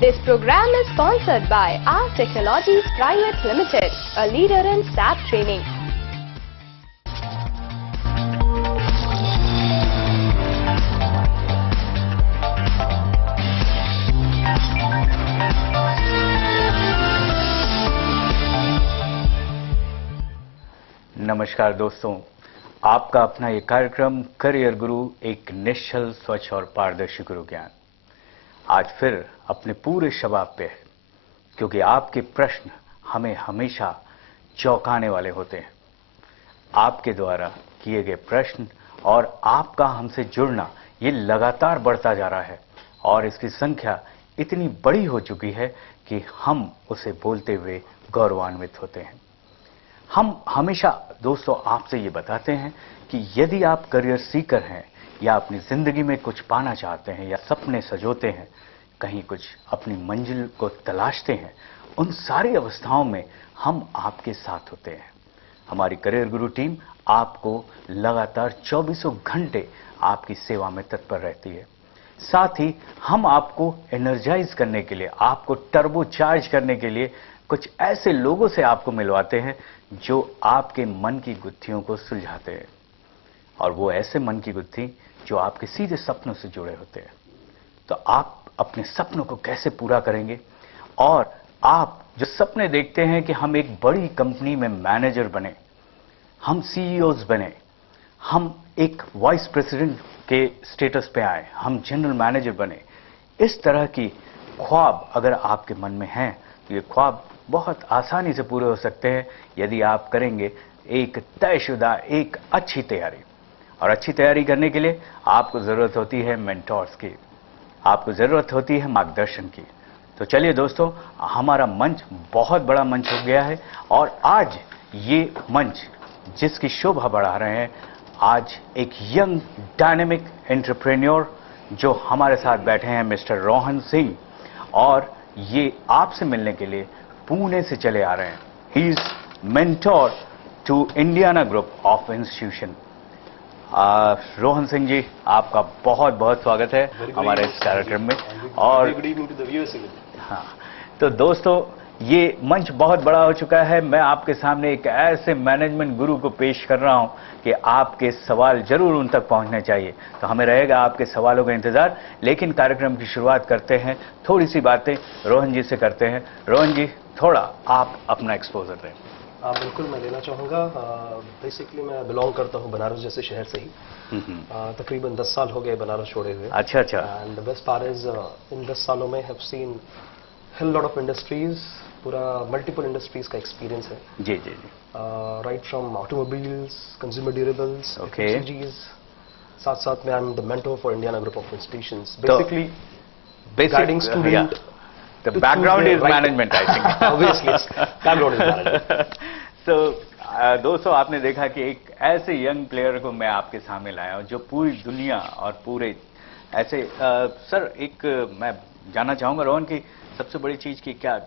This program is sponsored by R Technologies Private Limited, a leader in SAP training. नमस्कार दोस्तों, आपका अपना ये कार्यक्रम करियर गुरु, एक निश्चल, स्वच्छ और पारदर्शी गुरु ज्ञान आज फिर अपने पूरे शबाब पे है, क्योंकि आपके प्रश्न हमें हमेशा चौंकाने वाले होते हैं। आपके द्वारा किए गए प्रश्न और आपका हमसे जुड़ना ये लगातार बढ़ता जा रहा है और इसकी संख्या इतनी बड़ी हो चुकी है कि हम उसे बोलते हुए गौरवान्वित होते हैं। हम हमेशा दोस्तों आपसे ये बताते हैं कि यदि आप करियर सीकर हैं या अपनी जिंदगी में कुछ पाना चाहते हैं या सपने सजोते हैं, कहीं कुछ अपनी मंजिल को तलाशते हैं, उन सारी अवस्थाओं में हम आपके साथ होते हैं। हमारी करियर गुरु टीम आपको लगातार 24 घंटे आपकी सेवा में तत्पर रहती है। साथ ही हम आपको एनर्जाइज करने के लिए, आपको टर्बो चार्ज करने के लिए कुछ ऐसे लोगों से आपको मिलवाते हैं जो आपके मन की गुत्थियों को सुलझाते हैं, और वो ऐसे मन की गुत्थी जो आपके सीधे सपनों से जुड़े होते हैं। तो आप अपने सपनों को कैसे पूरा करेंगे, और आप जो सपने देखते हैं कि हम एक बड़ी कंपनी में मैनेजर बने, हम सीईओज बने, हम एक वाइस प्रेसिडेंट के स्टेटस पे आए, हम जनरल मैनेजर बने, इस तरह की ख्वाब अगर आपके मन में हैं तो ये ख्वाब बहुत आसानी से पूरे हो सकते हैं यदि आप करेंगे एक तयशुदा, एक अच्छी तैयारी। और अच्छी तैयारी करने के लिए आपको जरूरत होती है मेंटोर्स की, आपको जरूरत होती है मार्गदर्शन की। तो चलिए दोस्तों, हमारा मंच बहुत बड़ा मंच हो गया है और आज ये मंच जिसकी शोभा बढ़ा रहे हैं, आज एक यंग डायनेमिक एंटरप्रेन्योर जो हमारे साथ बैठे हैं, मिस्टर रोहन सिंह, और ये आपसे मिलने के लिए पुणे से चले आ रहे हैं। He is mentor to Indiana group of institution. Rohan Singh ji, आपका बहुत बहुत स्वागत है हमारे इस कार्यक्रम में। और good evening to the viewers. हाँ, तो दोस्तों ये मंच बहुत बड़ा हो चुका है। मैं आपके सामने एक ऐसे मैनेजमेंट गुरु को पेश कर रहा हूं कि आपके सवाल जरूर उन तक पहुंचने चाहिए। तो हमें रहेगा आपके सवालों का इंतजार, लेकिन कार्यक्रम की शुरुआत करते हैं, थोड़ी सी बातें रोहन जी से करते हैं। रोहन जी, थोड़ा आप अपना एक्सपोजर दें। बिल्कुल, मैं देना चाहूँगा। बेसिकली मैं बिलोंग करता हूँ बनारस जैसे शहर से ही। तकरीबन 10 साल हो गए बनारस छोड़े हुए। अच्छा अच्छा। And the best part is इन 10 सालों में हैव सीन हिल लॉट ऑफ इंडस्ट्रीज, पूरा मल्टीपल इंडस्ट्रीज का एक्सपीरियंस है। जी जी जी। Right from automobiles, consumer durables, Okay. FMCGs, साथ साथ में I am the mentor for Indiana group of institutions. तो basically basic, guiding student the to background choose is their right- management, I think. Obviously, it's background is management. तो दोस्तों, आपने देखा कि एक ऐसे यंग प्लेयर को मैं आपके सामने लाया हूं जो पूरी दुनिया और पूरे ऐसे सर, एक मैं जानना चाहूंगा रोहन की सबसे बड़ी चीज की क्या,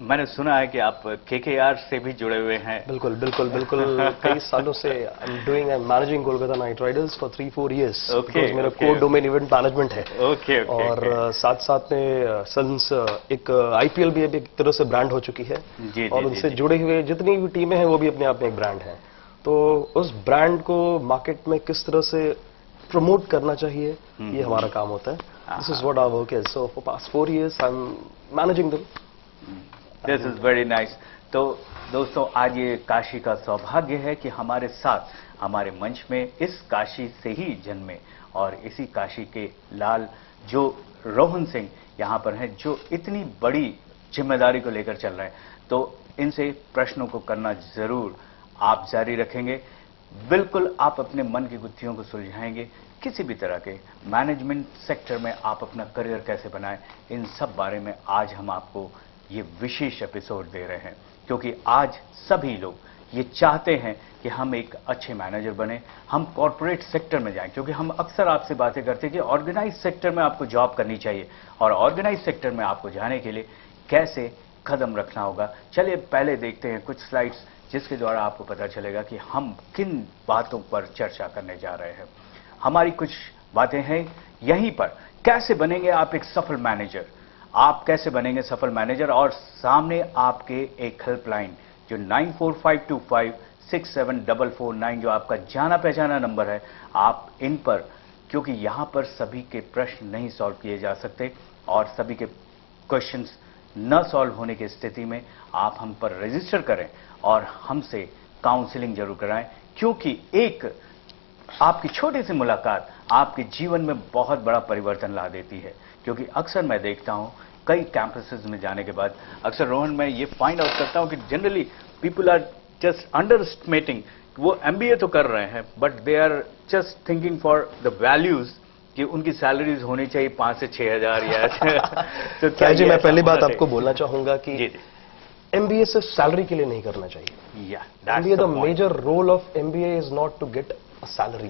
मैंने सुना है कि आप KKR से भी जुड़े हुए हैं। बिल्कुल बिल्कुल बिल्कुल। कई सालों से I am managing Kolkata knight riders for 3-4 years। Okay, मेरा okay. Core domain event management है। Okay okay. और साथ साथ में सन्स एक IPL भी अभी एक तरह से ब्रांड हो चुकी है। जी, और जी, उनसे जी। जुड़े हुए जितनी भी टीमें हैं वो भी अपने आप में एक ब्रांड है। तो उस ब्रांड को मार्केट में किस तरह से प्रमोट करना चाहिए, ये हमारा काम होता है। This is what our work is. So for past 4 years I am managing them. This is very nice. तो दोस्तों, आज ये काशी का सौभाग्य है कि हमारे साथ हमारे मंच में इस काशी से ही जन्मे और इसी काशी के लाल जो रोहन सिंह यहाँ पर हैं, जो इतनी बड़ी जिम्मेदारी को लेकर चल रहे हैं। तो इनसे प्रश्नों को करना जरूर आप जारी रखेंगे। बिल्कुल आप अपने मन की गुत्थियों को सुलझाएंगे। किसी भी तरह के मैनेजमेंट सेक्टर में आप अपना करियर कैसे बनाएं, इन सब बारे में आज हम आपको ये विशेष एपिसोड दे रहे हैं, क्योंकि आज सभी लोग ये चाहते हैं कि हम एक अच्छे मैनेजर बने, हम कॉर्पोरेट सेक्टर में जाएं, क्योंकि हम अक्सर आपसे बातें करते हैं कि ऑर्गेनाइज सेक्टर में आपको जॉब करनी चाहिए और ऑर्गेनाइज सेक्टर में आपको जाने के लिए कैसे कदम रखना होगा। चलिए पहले देखते हैं कुछ स्लाइड्स जिसके द्वारा आपको पता चलेगा कि हम किन बातों पर चर्चा करने जा रहे हैं। हमारी कुछ बातें हैं यहीं पर, कैसे बनेंगे आप एक सफल मैनेजर। आप कैसे बनेंगे सफल मैनेजर, और सामने आपके एक हेल्पलाइन जो 9452567449 जो आपका जाना पहचाना नंबर है, आप इन पर, क्योंकि यहां पर सभी के प्रश्न नहीं सॉल्व किए जा सकते और सभी के क्वेश्चंस न सॉल्व होने की स्थिति में आप हम पर रजिस्टर करें और हमसे काउंसलिंग जरूर कराएं, क्योंकि एक आपकी छोटी सी मुलाकात आपके जीवन में बहुत बड़ा परिवर्तन ला देती है। क्योंकि अक्सर मैं देखता हूं कई कैंपसेस में जाने के बाद, अक्सर रोहन मैं ये फाइंड आउट करता हूं कि generally people are just underestimating, वो एमबीए तो कर रहे हैं but they are just thinking for the values कि उनकी सैलरीज होनी चाहिए 5 से 6 हजार या तो क्या जी, मैं पहली बात आपको बोलना चाहूंगा कि जी एमबीए सिर्फ सैलरी के लिए नहीं करना चाहिए। MBA, the major role of MBA is not to get a salary.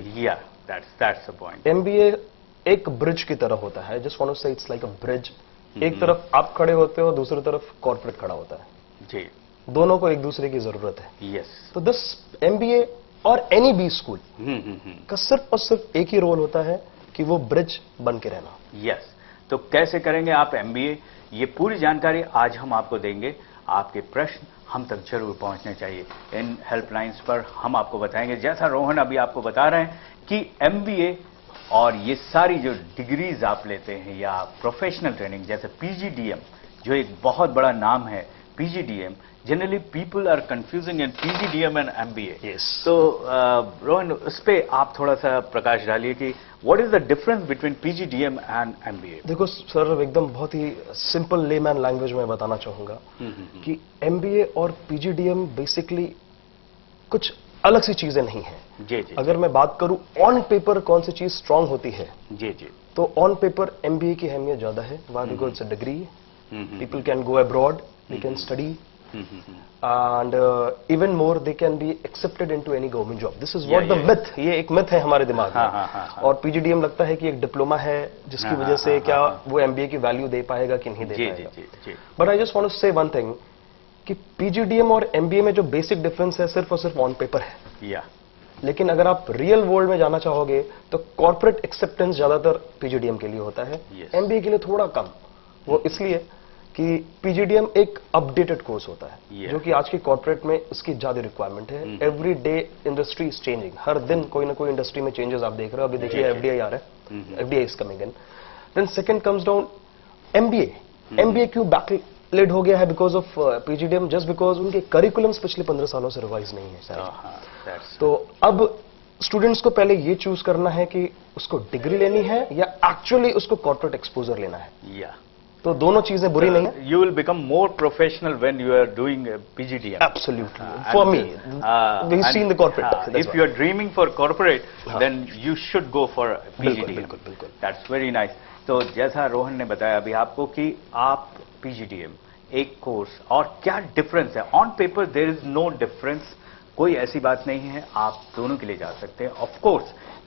That's the point. MBA एक ब्रिज की तरह होता है, just want to say it's like a bridge. एक तरफ आप खड़े होते हो, दूसरी तरफ कॉर्पोरेट खड़ा होता है जी, दोनों को एक दूसरे की जरूरत है। यस। तो दिस एमबीए और एनी बी स्कूल का सिर्फ और सिर्फ एक ही रोल होता है कि वो ब्रिज बन के रहना। यस। तो कैसे करेंगे आप एमबीए, ये पूरी जानकारी आज हम आपको देंगे। आपके प्रश्न हम तक जरूर पहुंचने चाहिए। इन हेल्पलाइंस पर हम आपको बताएंगे, जैसा रोहन अभी आपको बता रहे हैं कि एमबीए और ये सारी जो डिग्रीज आप लेते हैं या प्रोफेशनल ट्रेनिंग जैसे पीजीडीएम, जो एक बहुत बड़ा नाम है PGDM, generally people are confusing in PGDM and MBA. तो रोहन, उस पर आप थोड़ा सा प्रकाश डालिए कि what is the difference between PGDM and MBA. देखो सर, एकदम बहुत ही सिंपल लेमैन लैंग्वेज में बताना चाहूंगा कि एमबीए और पीजीडीएम बेसिकली कुछ अलग सी चीजें नहीं है। जी जी। अगर मैं बात करूं ऑन पेपर कौन सी चीज स्ट्रांग होती है, जी जी, तो ऑन पेपर एमबीए की अहमियत ज्यादा है। Why? Because it's a degree, people can go abroad, they can study, and even more they can be accepted into any government job. This is what the myth, ये एक myth है हमारे दिमाग में। और पीजीडीएम लगता है कि एक डिप्लोमा है जिसकी वजह से क्या वो एमबीए की वैल्यू दे पाएगा कि नहीं दे पाएगा। But I just want to say one thing कि पीजीडीएम और एमबीए में जो बेसिक डिफरेंस है सिर्फ और सिर्फ ऑन पेपर है। लेकिन अगर आप रियल वर्ल्ड में जाना चाहोगे तो कॉर्पोरेट एक्सेप्टेंस ज्यादातर पीजीडीएम के लिए होता है, एमबीए के लिए थोड़ा कम। वो इसलिए कि पीजीडीएम एक अपडेटेड कोर्स होता है, जो कि आज की कॉर्पोरेट में उसकी ज्यादा रिक्वायरमेंट है। Every day industry is changing, हर दिन कोई ना कोई इंडस्ट्री में चेंजेस आप देख रहे हो। अभी देखिए एफडीआई आ रहा है, FDI is coming in. Then second comes down MBA. MBA क्यों बैकलेड हो गया है because of PGDM? Just because उनके करिकुलम्स पिछले 15 सालों से रिवाइज नहीं है। तो अब स्टूडेंट्स को पहले ये चूज करना है कि उसको डिग्री लेनी है या एक्चुअली उसको कॉर्पोरेट एक्सपोजर लेना है। तो दोनों चीजें बुरी नहीं है। You will become more professional when you are doing PGDM. Absolutely. For me, we've seen the corporate. If you are dreaming for corporate, then you should go for PGDM. बिल्कुल। That's very nice. तो जैसा रोहन ने बताया अभी आपको कि आप PGDM एक कोर्स, और क्या डिफरेंस है? On paper there is no difference, कोई ऐसी बात नहीं है, आप दोनों के लिए जा सकते हैं। ऑफ कोर्स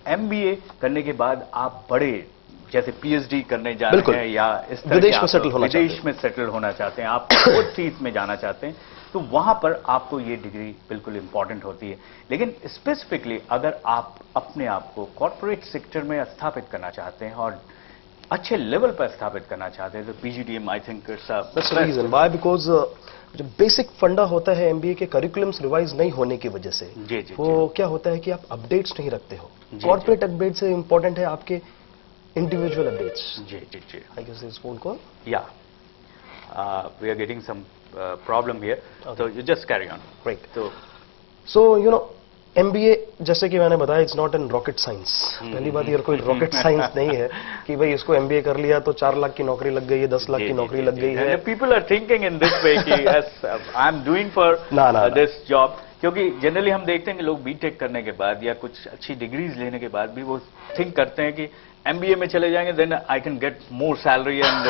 एमबीए करने के बाद आप बड़े जैसे पीएचडी करने जा रहे हैं या इस तरह विदेश में सेटल होना चाहते हैं, आप उस चीज में जाना चाहते हैं, तो वहां पर आपको ये डिग्री बिल्कुल इंपॉर्टेंट होती है। लेकिन स्पेसिफिकली अगर आप अपने आप को कॉर्पोरेट सेक्टर में स्थापित करना चाहते हैं और अच्छे लेवल पर स्थापित करना चाहते हैं, तो PGDM I think that's the reason why. Because जो बेसिक फंडा होता है एमबीए के करिकुलम्स रिवाइज नहीं होने की वजह से, वो क्या होता है कि आप अपडेट्स नहीं रखते हो। कॉर्पोरेट अपडेट से इंपॉर्टेंट है आपके individual updates. I guess this phone call. Yeah. We are getting some problem here. Okay. So you just carry on. Right. So you know, MBA जैसे कि मैंने बताया, it's not in rocket science. पहली बात, ये कोई rocket science नहीं है कि भाई इसको MBA कर लिया तो 4 लाख की नौकरी लग गई है, 10 लाख की नौकरी लग गई है। People are thinking in this way कि yes, I'm doing for this job. क्योंकि जनरली हम देखते हैं कि लोग बीटेक करने के बाद या कुछ अच्छी डिग्रीज लेने के बाद भी वो थिंक करते हैं कि एमबीए में चले जाएंगे, then I can get more salary and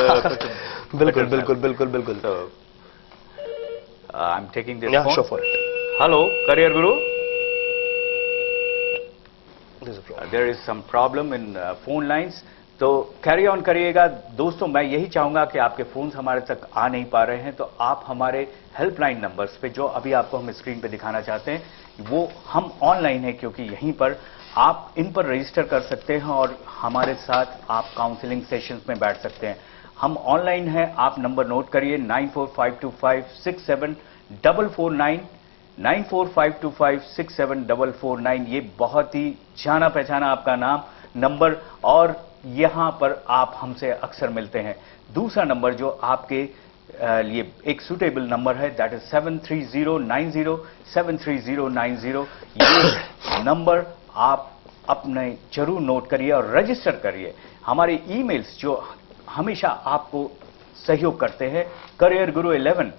बिल्कुल। I am taking this phone for it. Hello career guru, there is some problem in phone lines, तो कैरी ऑन करिएगा। दोस्तों, मैं यही चाहूंगा कि आपके फोन्स हमारे तक आ नहीं पा रहे हैं तो आप हमारे हेल्पलाइन नंबर्स पे, जो अभी आपको हम स्क्रीन पे दिखाना चाहते हैं, वो हम ऑनलाइन है, क्योंकि यहीं पर आप इन पर रजिस्टर कर सकते हैं और हमारे साथ आप काउंसलिंग सेशंस में बैठ सकते हैं। हम ऑनलाइन हैं, आप नंबर नोट करिए 9452567449, 9452567449। ये बहुत ही जाना पहचाना आपका नाम नंबर, और यहां पर आप हमसे अक्सर मिलते हैं। दूसरा नंबर जो आपके लिए एक सुटेबल नंबर है, दैट इज 73090, ये नंबर आप अपने जरूर नोट करिए और रजिस्टर करिए। हमारे ईमेल्स जो हमेशा आपको सहयोग करते हैं, careerguru11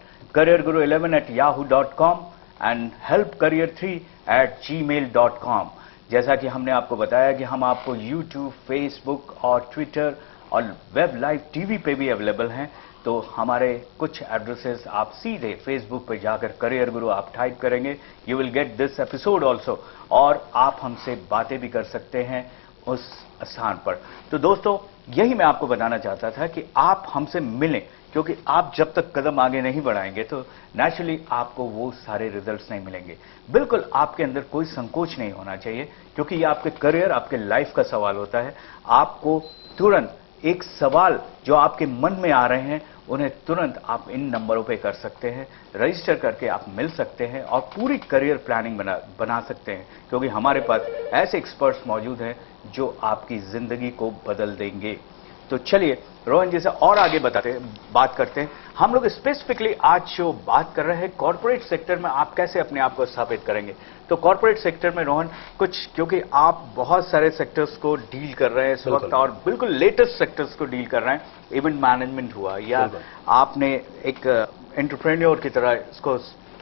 एंड helpcareer3@gmail.com। जैसा कि हमने आपको बताया कि हम आपको YouTube, Facebook और Twitter और वेब लाइव टीवी पे भी अवेलेबल हैं। तो हमारे कुछ एड्रेसेस आप सीधे फेसबुक पे जाकर करियर गुरु आप टाइप करेंगे, you will get this episode also, और आप हमसे बातें भी कर सकते हैं उस स्थान पर। तो दोस्तों, यही मैं आपको बताना चाहता था कि आप हमसे मिलें, क्योंकि आप जब तक कदम आगे नहीं बढ़ाएंगे तो नेचुरली आपको वो सारे रिजल्ट्स नहीं मिलेंगे। बिल्कुल आपके अंदर कोई संकोच नहीं होना चाहिए, क्योंकि ये आपके करियर, आपके लाइफ का सवाल होता है। आपको तुरंत एक सवाल जो आपके मन में आ रहे हैं, उन्हें तुरंत आप इन नंबरों पे कर सकते हैं, रजिस्टर करके आप मिल सकते हैं और पूरी करियर प्लानिंग बना सकते हैं, क्योंकि हमारे पास ऐसे एक्सपर्ट्स मौजूद हैं जो आपकी जिंदगी को बदल देंगे। तो चलिए रोहन जी से और आगे बात करते हैं। हम लोग स्पेसिफिकली आज जो बात कर रहे हैं, कॉर्पोरेट सेक्टर में आप कैसे अपने आप को स्थापित करेंगे। तो कॉर्पोरेट सेक्टर में रोहन कुछ, क्योंकि आप बहुत सारे सेक्टर्स को डील कर रहे हैं इस वक्त, और बिल्कुल लेटेस्ट सेक्टर्स को डील कर रहे हैं, इवेंट मैनेजमेंट हुआ या आपने एक एंटरप्रेन्योर की तरह इसको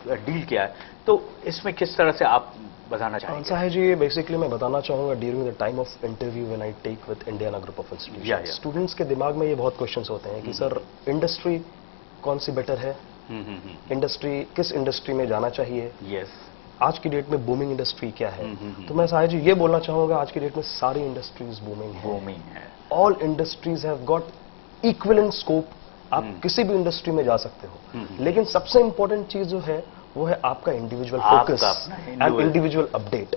डील किया है, तो इसमें किस तरह से आप बताना चाहेंगे? साहिर जी, बेसिकली मैं बताना चाहूंगा during the time of interview when I take with Indiana group of institutions, students के दिमाग में ये बहुत क्वेश्चंस होते हैं कि सर इंडस्ट्री कौन सी बेटर है, इंडस्ट्री किस इंडस्ट्री में जाना चाहिए, आज की डेट में बूमिंग इंडस्ट्री क्या है। तो मैं साहिर जी ये बोलना चाहूंगा, आज की डेट में सारी इंडस्ट्रीज बूमिंग है, all industries have got equivalent scope. आप किसी भी इंडस्ट्री में जा सकते हो, लेकिन सबसे इंपॉर्टेंट चीज जो है वो है आपका individual focus and individual update.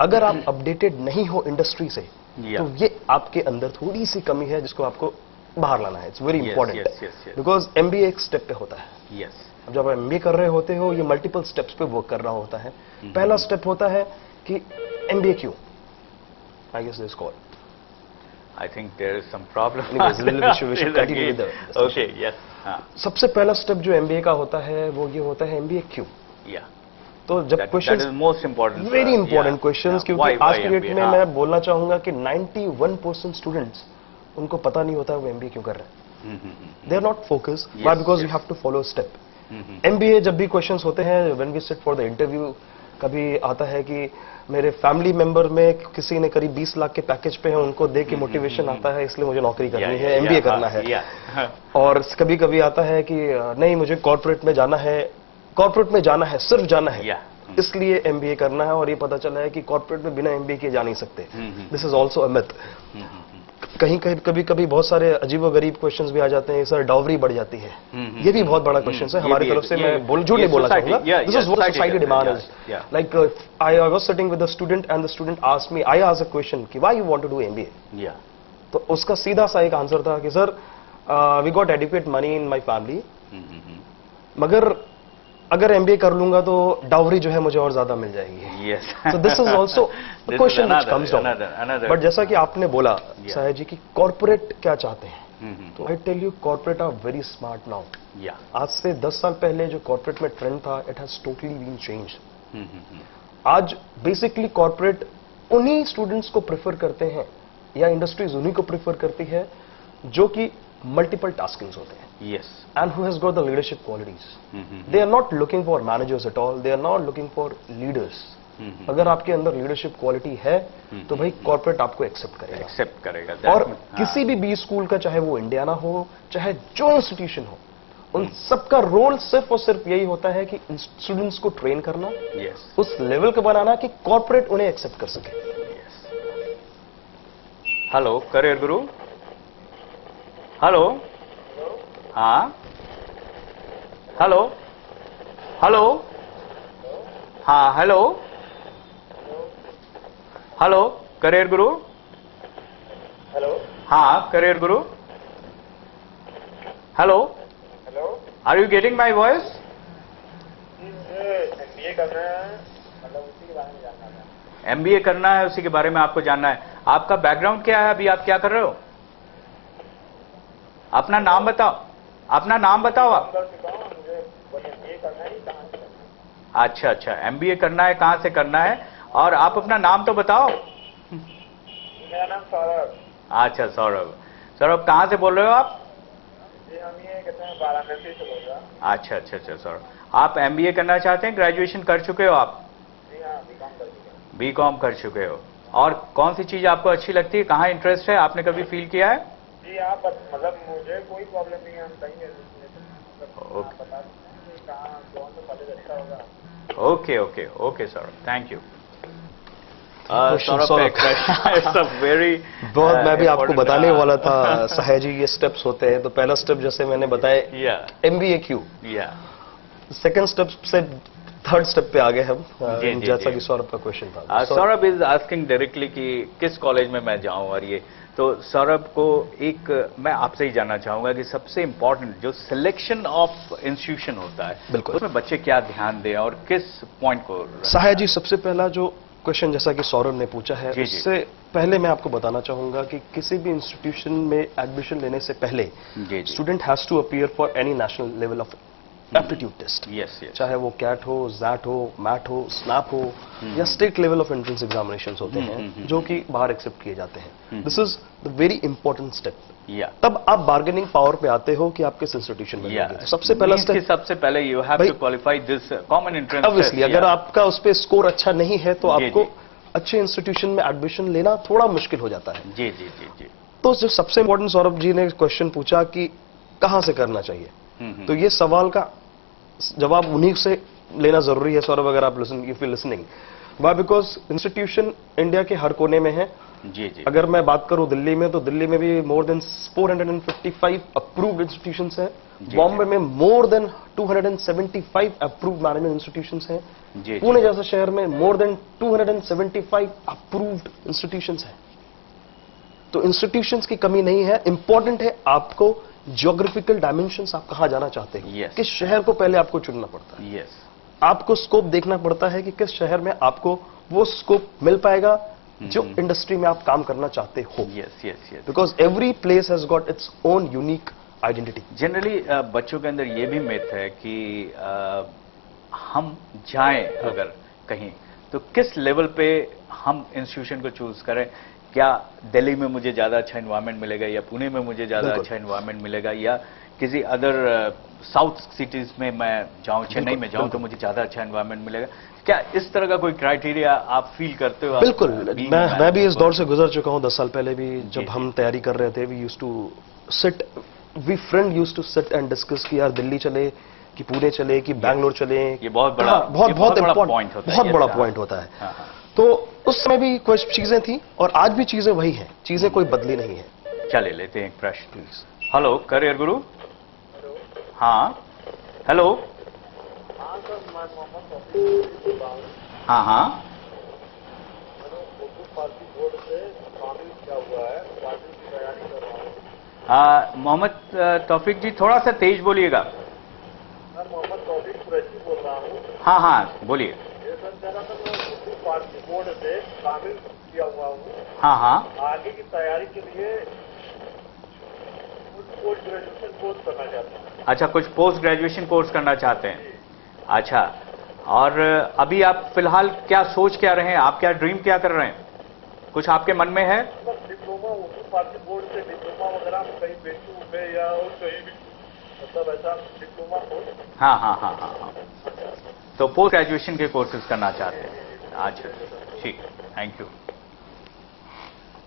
अगर आप अपडेटेड नहीं हो इंडस्ट्री से, तो ये आपके अंदर थोड़ी सी कमी है जिसको आपको बाहर लाना है। It's very important, because MBA एक स्टेप पे होता है। अब जब आप एमबीए कर रहे होते हो, ये मल्टीपल स्टेप्स पे वर्क कर रहा होता है। पहला स्टेप होता है कि एमबीए क्यों, I guess this call, I think there is some problem. we should continue with the okay, yes. सबसे पहला स्टेप जो एमबीए का होता है वो ये होता है एमबीए क्यों। तो जब question most important, very important questions, क्योंकि आज की डेट में मैं बोलना चाहूंगा कि 91% स्टूडेंट्स, उनको पता नहीं होता है वो एमबीए क्यों कर रहे हैं। They are not focused, why, because you have to follow step. MBA जब भी क्वेश्चंस होते हैं, when we sit for the interview, कभी आता है कि मेरे फैमिली मेंबर में किसी ने करीब 20 लाख के पैकेज पे है, उनको देख के मोटिवेशन आता है, इसलिए मुझे नौकरी करनी है, एमबीए करना है। और कभी कभी आता है कि नहीं, मुझे कॉर्पोरेट में जाना है, सिर्फ जाना है, इसलिए एमबीए करना है। और ये पता चला है कि कॉर्पोरेट में बिना एमबीए के जा नहीं सकते। This is also a myth. कहीं कभी बहुत सारे अजीबो-गरीब क्वेश्चंस भी आ जाते हैं, सर डाउरी बढ़ जाती है, ये भी बहुत बड़ा क्वेश्चन है हमारी तरफ से। मैं झूठ नहीं बोलना चाहूंगा, this is what society demand is. Like I was sitting with the student and the student asked me, I asked a question कि why you want to do MBA. तो उसका सीधा सा एक आंसर था कि sir we got adequate money in my family, मगर अगर एमबीए कर लूंगा तो डाउरी जो है मुझे और ज्यादा मिल जाएगी। So this is also the question which comes down. But जैसा कि आपने बोला साहिर जी कि कॉर्पोरेट क्या चाहते हैं, तो I tell you, corporate are very smart now. आज से 10 साल पहले जो कॉर्पोरेट में ट्रेंड था, it has totally been changed. आज बेसिकली कॉर्पोरेट उन्हीं स्टूडेंट्स को प्रेफर करते हैं, या इंडस्ट्रीज उन्हीं को प्रेफर करती है जो कि मल्टीपल टास्किंग्स होते हैं, and who has got the leadership qualities. They are not looking for managers at all, they are not looking for leaders. अगर आपके अंदर लीडरशिप क्वालिटी है तो भाई कॉर्पोरेट आपको एक्सेप्ट करेगा। और किसी भी बी स्कूल का, चाहे वो इंडियाना हो, चाहे जो इंस्टीट्यूशन हो, उन सबका रोल सिर्फ और सिर्फ यही होता है कि स्टूडेंट्स को ट्रेन करना, उस लेवल का बनाना कि कॉर्पोरेट उन्हें एक्सेप्ट कर सके। हेलो करियर गुरु, हेलो, हाँ, हेलो, हाँ, हेलो करियर गुरु, हाँ career guru, hello, hello, are you getting my voice? MBA करना है, मतलब उसी के बारे में जानना था। एमबीए करना है, उसी के बारे में आपको जानना है। आपका बैकग्राउंड क्या है, अभी आप क्या कर रहे हो? अपना नाम बताओ, अपना नाम बताओ आप। कर चुका हूँ, मुझे MBA करना है, कहाँ से करना है? अच्छा अच्छा, एमबीए करना है, कहाँ से करना है, और आप अपना नाम तो बताओ। मेरा नाम सौरभ। अच्छा सौरभ, सौरभ कहाँ से बोल रहे हो आप? जी, हम ये कहते हैं वाराणसी से बोल रहा हूँ। अच्छा अच्छा अच्छा सौरभ, आप एमबीए करना चाहते हैं, ग्रेजुएशन कर चुके हो आप? जी हाँ, B.Com कर चुका हूँ। बीकॉम कर चुके हो, और कौन सी चीज आपको अच्छी लगती है, कहाँ इंटरेस्ट है, आपने कभी फील किया है? जी आप मतलब मुझे कोई प्रॉब्लम नहीं है, हम कहीं मतलब आप बता सकते हैं कि कहाँ कौन सा कॉलेज अच्छा होगा। Okay okay okay Saurabh, thank you. Question, Saurabh का सौरभ। इट्स अ वेरी बहुत मैं भी आपको बताने वाला था सहाय जी, ये स्टेप्स होते हैं। तो पहला स्टेप जैसे मैंने बताया या MBA क्यों, या सेकंड स्टेप से थर्ड स्टेप पे आ गए हम, जी, जी, जैसा जी। कि सौरभ का क्वेश्चन था। सौरभ इज आस्किंग डायरेक्टली कि किस कॉलेज में मैं जाऊं, और ये तो सौरभ को एक मैं आपसे ही जानना चाहूंगा कि सबसे इंपॉर्टेंट जो सिलेक्शन ऑफ इंस्टीट्यूशन होता है, बिल्कुल। उसमें बच्चे क्या ध्यान दें और किस पॉइंट को सहाय जी, सबसे पहला जो क्वेश्चन जैसा कि सौरभ ने पूछा है, जी, जी। उससे पहले मैं आपको बताना चाहूंगा कि किसी भी इंस्टीट्यूशन में एडमिशन लेने से पहले जी जी, student has to appear for any national level of aptitude test, yes yes, चाहे वो कैट हो, जैट हो, मैट हो, स्नैप हो, या state level of entrance examination होते हैं जो कि बाहर एक्सेप्ट किए जाते हैं। This is the very important step. या तब आप बार्गेनिंग पावर पे आते हो कि आप किस इंस्टीट्यूशन में या जाएंगे। तो सबसे पहला स्टेप, सबसे पहले यू हैव भाई, to qualify this common entrance obviously अगर आपका उस पे स्कोर अच्छा नहीं है तो जी, आपको जी। अच्छे इंस्टीट्यूशन में एडमिशन लेना थोड़ा मुश्किल हो जाता है। जी जी जी जी, तो जो सबसे इंपॉर्टेंट सौरभ जी ने क्वेश्चन पूछा कि कहां से करना चाहिए, तो ये सवाल का जवाब उन्हीं से लेना जरूरी है सौरभ, अगर आप if you listening. Why? Because institution India के हर कोने में है। जी जी, अगर मैं बात करूं दिल्ली में, तो दिल्ली में भी मोर देन 455 अप्रूव्ड इंस्टीट्यूशंस हैं। बॉम्बे में more than 275 approved management institutions हैं। जी पुणे जैसे शहर में मोर देन 275 अप्रूव्ड इंस्टीट्यूशंस हैं। तो इंस्टीट्यूशंस की कमी नहीं है। इंपॉर्टेंट है आपको ज्योग्राफिकल डायमेंशंस, आप कहां जाना चाहते हैं, Yes. किस शहर को पहले आपको चुनना पड़ता है। यस, आपको स्कोप देखना पड़ता है कि किस शहर में आपको वो स्कोप मिल पाएगा जो इंडस्ट्री में आप काम करना चाहते हो। Yes yes yes. Because every place has got its own unique identity. Generally बच्चों के अंदर ये भी मिथ है कि हम जाएं अगर कहीं तो किस लेवल पे हम इंस्टीट्यूशन को चूज करें। क्या दिल्ली में मुझे ज्यादा अच्छा एनवायरनमेंट मिलेगा, या पुणे में मुझे ज्यादा बिल्कुल। अच्छा एनवायरनमेंट मिलेगा, या किसी अदर साउथ सिटीज में मैं जाऊं, चेन्नई में जाऊं तो मुझे ज्यादा अच्छा एनवायरनमेंट मिलेगा। क्या इस तरह का कोई क्राइटेरिया आप फील करते हो? बिल्कुल, मैं भी इस दौर से को? गुजर चुका हूं। 10 साल पहले भी जी, जब हम तैयारी कर रहे थे, we used to sit, we friend used to sit and discuss कि यार दिल्ली चले कि पुणे चले कि बैंगलोर चले। ये बहुत बड़ा बहुत बहुत बड़ा important, पॉइंट होता है, बहुत बड़ा yes, पॉइंट होता है। हाँ, हाँ। तो उस समय भी कुछ चीजें थी और आज भी चीजें वही हैं, चीजें कोई बदली नहीं है। चले लेते हैं एक प्रश्न प्लीज। Hello career guru. हाँ हेलो। हाँ सर, मैं मोहम्मद तौफीक बोल रहा हूँ। हाँ हाँ, मैंने उर्दू फारसी बोर्ड से शामिल किया हुआ है, फारसी की तैयारी कर रहा हूँ। मोहम्मद तौफीक जी थोड़ा सा तेज बोलिएगा। मैं मोहम्मद तौफीक कुरैशी बोल रहा हूँ। हाँ हाँ बोलिए। ये सर मेरा सर मैं उर्दू फारसी बोर्ड से शामिल किया हुआ हूँ। हाँ हाँ, आगे की तैयारी के लिए पोस्ट ग्रेजुएशन कोर्स करना चाहता हूँ। अच्छा कुछ पोस्ट ग्रेजुएशन कोर्स करना चाहते हैं। अच्छा, और अभी आप फिलहाल क्या सोच क्या रहे हैं, आप क्या ड्रीम क्या कर रहे हैं, कुछ आपके मन में है? मतलब डिप्लोमा उर्दू फारसी बोर्ड से डिप्लोमा वगैरह कहीं बेचू में या और कहीं भी, मतलब ऐसा डिप्लोमा हो। हाँ हाँ हाँ हाँ हाँ, तो पोस्ट ग्रेजुएशन के कोर्सेज करना चाहते हैं। अच्छा ठीक, थैंक यू।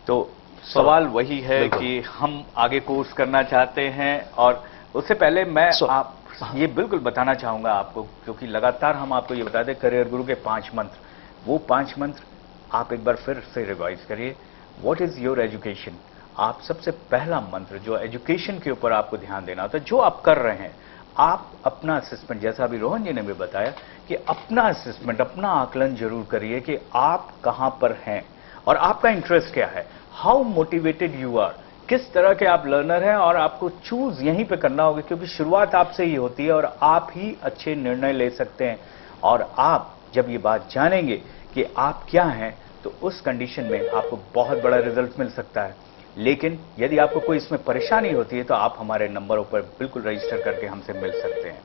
तो सवाल वही है कि हम आगे कोर्स करना चाहते हैं, और उससे पहले मैं आप ये बिल्कुल बताना चाहूंगा आपको, क्योंकि लगातार हम आपको ये बताते हैं करियर गुरु के 5 मंत्र, वो 5 मंत्र आप एक बार फिर से रिवाइज करिए। What is your education? आप सबसे पहला मंत्र जो एजुकेशन के ऊपर आपको ध्यान देना होता है, जो आप कर रहे हैं, आप अपना असेसमेंट, जैसा अभी रोहन जी ने भी बताया कि अपना असेसमेंट, अपना आकलन जरूर करिए कि आप कहां पर हैं और आपका इंटरेस्ट क्या है, हाउ मोटिवेटेड यू आर, किस तरह के आप लर्नर हैं और आपको चूज यहीं पे करना होगा, क्योंकि शुरुआत आपसे ही होती है और आप ही अच्छे निर्णय ले सकते हैं। और आप जब ये बात जानेंगे कि आप क्या हैं, तो उस कंडीशन में आपको बहुत बड़ा रिजल्ट मिल सकता है। लेकिन यदि आपको कोई इसमें परेशानी होती है तो आप हमारे नंबरों पर बिल्कुल रजिस्टर करके हमसे मिल सकते हैं।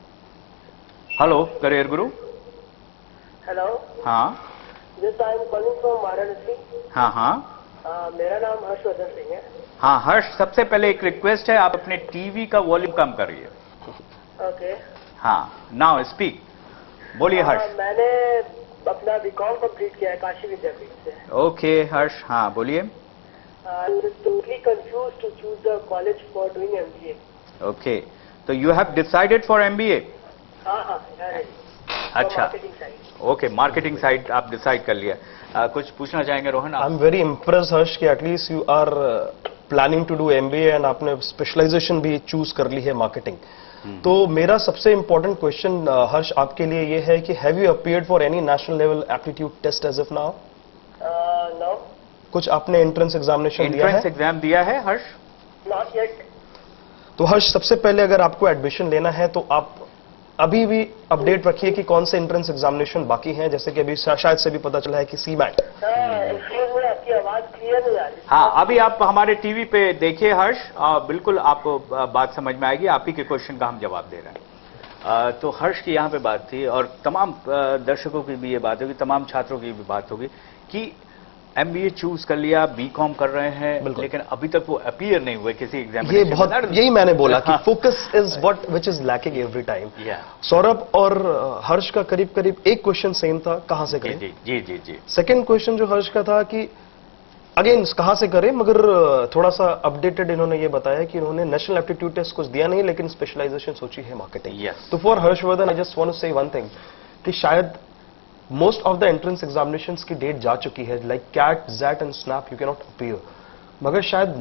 Hello career guru. हेलो, हाँ this I am calling from Varanasi. हाँ। मेरा नाम हर्षवर्धन सिंह है। हाँ हर्ष, सबसे पहले एक रिक्वेस्ट है, आप अपने टीवी का वॉल्यूम कम करिए। ओके। हाँ, नाउ स्पीक, बोलिए हर्ष। मैंने अपना बीकॉम कंप्लीट किया है काशी विद्यापीठ से। ओके हर्ष, हाँ बोलिए। Totally confuse to choose the college for doing MBA. Okay, तो you have decided for MBA? हाँ, अच्छा, marketing side. Okay, marketing side आप डिसाइड कर लिया। कुछ पूछना चाहेंगे रोहन आप? I am very impress Harsh कि at least you are planning to do MBA and आपने स्पेशलाइजेशन भी चूज कर ली है मार्केटिंग। तो मेरा सबसे इंपॉर्टेंट क्वेश्चन हर्ष आपके लिए ये है कि have you appeared for any national level aptitude test as of now? No. कुछ आपने एंट्रेंस एग्जामिनेशन दिया है? एंट्रेंस एग्जाम दिया है हर्ष? Not yet. तो हर्ष, सबसे पहले अगर आपको एडमिशन लेना है तो आप अभी भी अपडेट रखिए कि कौन से एंट्रेंस एग्जामिनेशन बाकी हैं। जैसे कि अभी शायद से भी पता चला है कि सीमैट। एक्सक्यूज मी, आपकी आवाज क्लियर नहीं आ रही। हाँ, अभी आप हमारे टीवी पे देखिए हर्ष, बिल्कुल आपको बात समझ में आएगी। आप ही के क्वेश्चन का हम जवाब दे रहे हैं। तो हर्ष की यहाँ पे बात थी और तमाम दर्शकों की भी ये बात होगी, तमाम छात्रों की भी बात होगी कि एमबीए चूज कर लिया, बीकॉम कर रहे हैं, लेकिन अभी तक वो अपीयर नहीं हुए किसी एग्जामिनेशन। ये बहुत, यही मैंने बोला कि focus is what which is lacking every time. Saurabh और हर्ष का करीब करीब एक क्वेश्चन सेम था, कहां से करें? जी। सेकंड क्वेश्चन जो हर्ष का था कि अगेन कहां से करें, मगर थोड़ा सा अपडेटेड इन्होंने ये बताया कि इन्होंने नेशनल एप्टीट्यूड टेस्ट कुछ दिया नहीं, लेकिन स्पेशलाइजेशन सोची है मार्केटिंग। तो for Harshvardhan I just want to say one thing कि शायद most of the entrance examinations की डेट जा चुकी है, like CAT, XAT and SNAP you can not appear, मगर शायद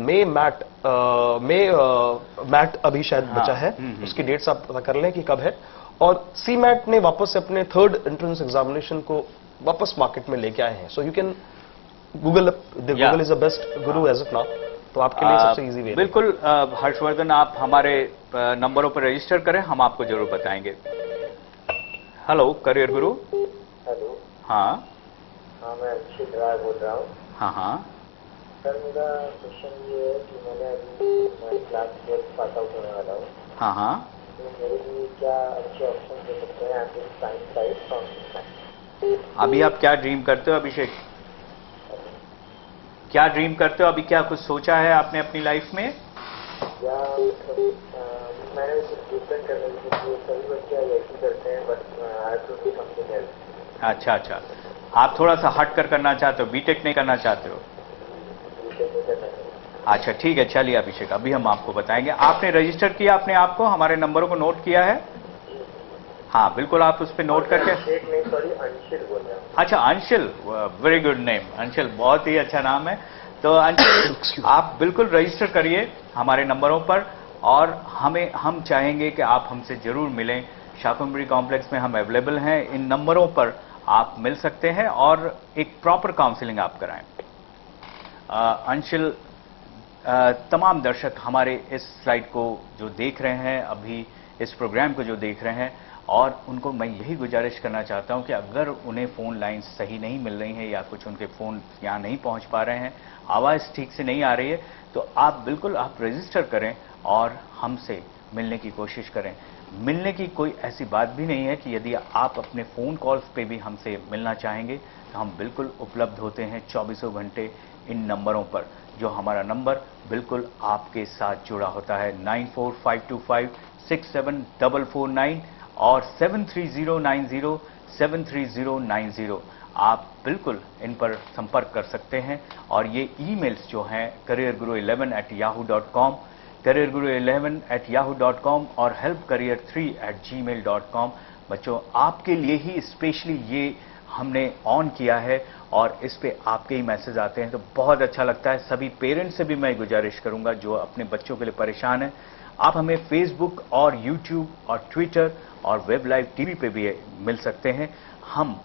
मैट अभी शायद बचा है, उसकी डेट्स आप पता कर लें कि कब है। और सी मैट ने वापस से अपने थर्ड एंट्रेंस एग्जामिनेशन को वापस मार्केट में लेके आए हैं। So you can Google is the best Guru as of now. तो आपके लिए सबसे इजी वे। बिल्कुल हर्षवर्धन, आप हमारे नंबरों पर रजिस्टर करें, हम आपको जरूर बताएंगे। Hello career guru. हेलो। हाँ, मैं अंशित राय बोल रहा हूँ। हाँ। सर, मेरा क्वेश्चन ये है कि मैंने अभी क्लास 12 पास आउट होने वाला हूँ। हाँ। तो मेरे लिए क्या अच्छे ऑप्शन दे सकते हैं? I am science side from. अभी आप क्या ड्रीम करते हो अभिषेक? क्या ड्रीम करते हो अभी? क्या कुछ सोचा है आपने अपनी लाइफ में? या मैंने कुछ डिफरेंट करने की सोची है। सभी बच्चे ऐसे करते हैं, but I have to do something else. अच्छा, आप थोड़ा सा हट कर करना चाहते हो, बीटेक नहीं करना चाहते हो? अच्छा ठीक है, चलिए अभिषेक, अभी हम आपको बताएंगे। आपने रजिस्टर किया अपने आप को, हमारे नंबरों को नोट किया है? हाँ बिल्कुल, आप उस पर नोट करके। नहीं, सॉरी, अंशिल बोल रहा हूँ। अच्छा अंशिल, वेरी गुड नेम अंशिल, बहुत ही अच्छा नाम है। तो अंशिल आप बिल्कुल रजिस्टर करिए हमारे नंबरों पर, और हम चाहेंगे कि आप हमसे जरूर मिलें। शाकुंभरी कॉम्प्लेक्स में हम अवेलेबल हैं, इन नंबरों पर आप मिल सकते हैं और एक प्रॉपर काउंसलिंग आप कराएं। अंशिल, तमाम दर्शक हमारे इस स्लाइड को जो देख रहे हैं, अभी इस प्रोग्राम को जो देख रहे हैं, और उनको मैं यही गुजारिश करना चाहता हूं कि अगर उन्हें फ़ोन लाइन सही नहीं मिल रही हैं या कुछ उनके फ़ोन यहाँ नहीं पहुंच पा रहे हैं, आवाज़ ठीक से नहीं आ रही है, तो आप बिल्कुल आप रजिस्टर करें और हमसे मिलने की कोशिश करें। मिलने की कोई ऐसी बात भी नहीं है कि यदि आप अपने फ़ोन कॉल्स पे भी हमसे मिलना चाहेंगे तो हम बिल्कुल उपलब्ध होते हैं 24 घंटे इन नंबरों पर, जो हमारा नंबर बिल्कुल आपके साथ जुड़ा होता है 9452567449 और 7309073090। आप बिल्कुल इन पर संपर्क कर सकते हैं। और ये ईमेल्स जो हैं careerguru11@yahoo.com, careerguru11@yahoo.com और helpcareer3@gmail.com। बच्चों, आपके लिए ही स्पेशली ये हमने ऑन किया है और इस पे आपके ही मैसेज आते हैं, तो बहुत अच्छा लगता है। सभी पेरेंट्स से भी मैं गुजारिश करूंगा जो अपने बच्चों के लिए परेशान हैं, आप हमें फेसबुक और यूट्यूब और ट्विटर और वेब लाइव टीवी पे भी मिल सकते हैं। हम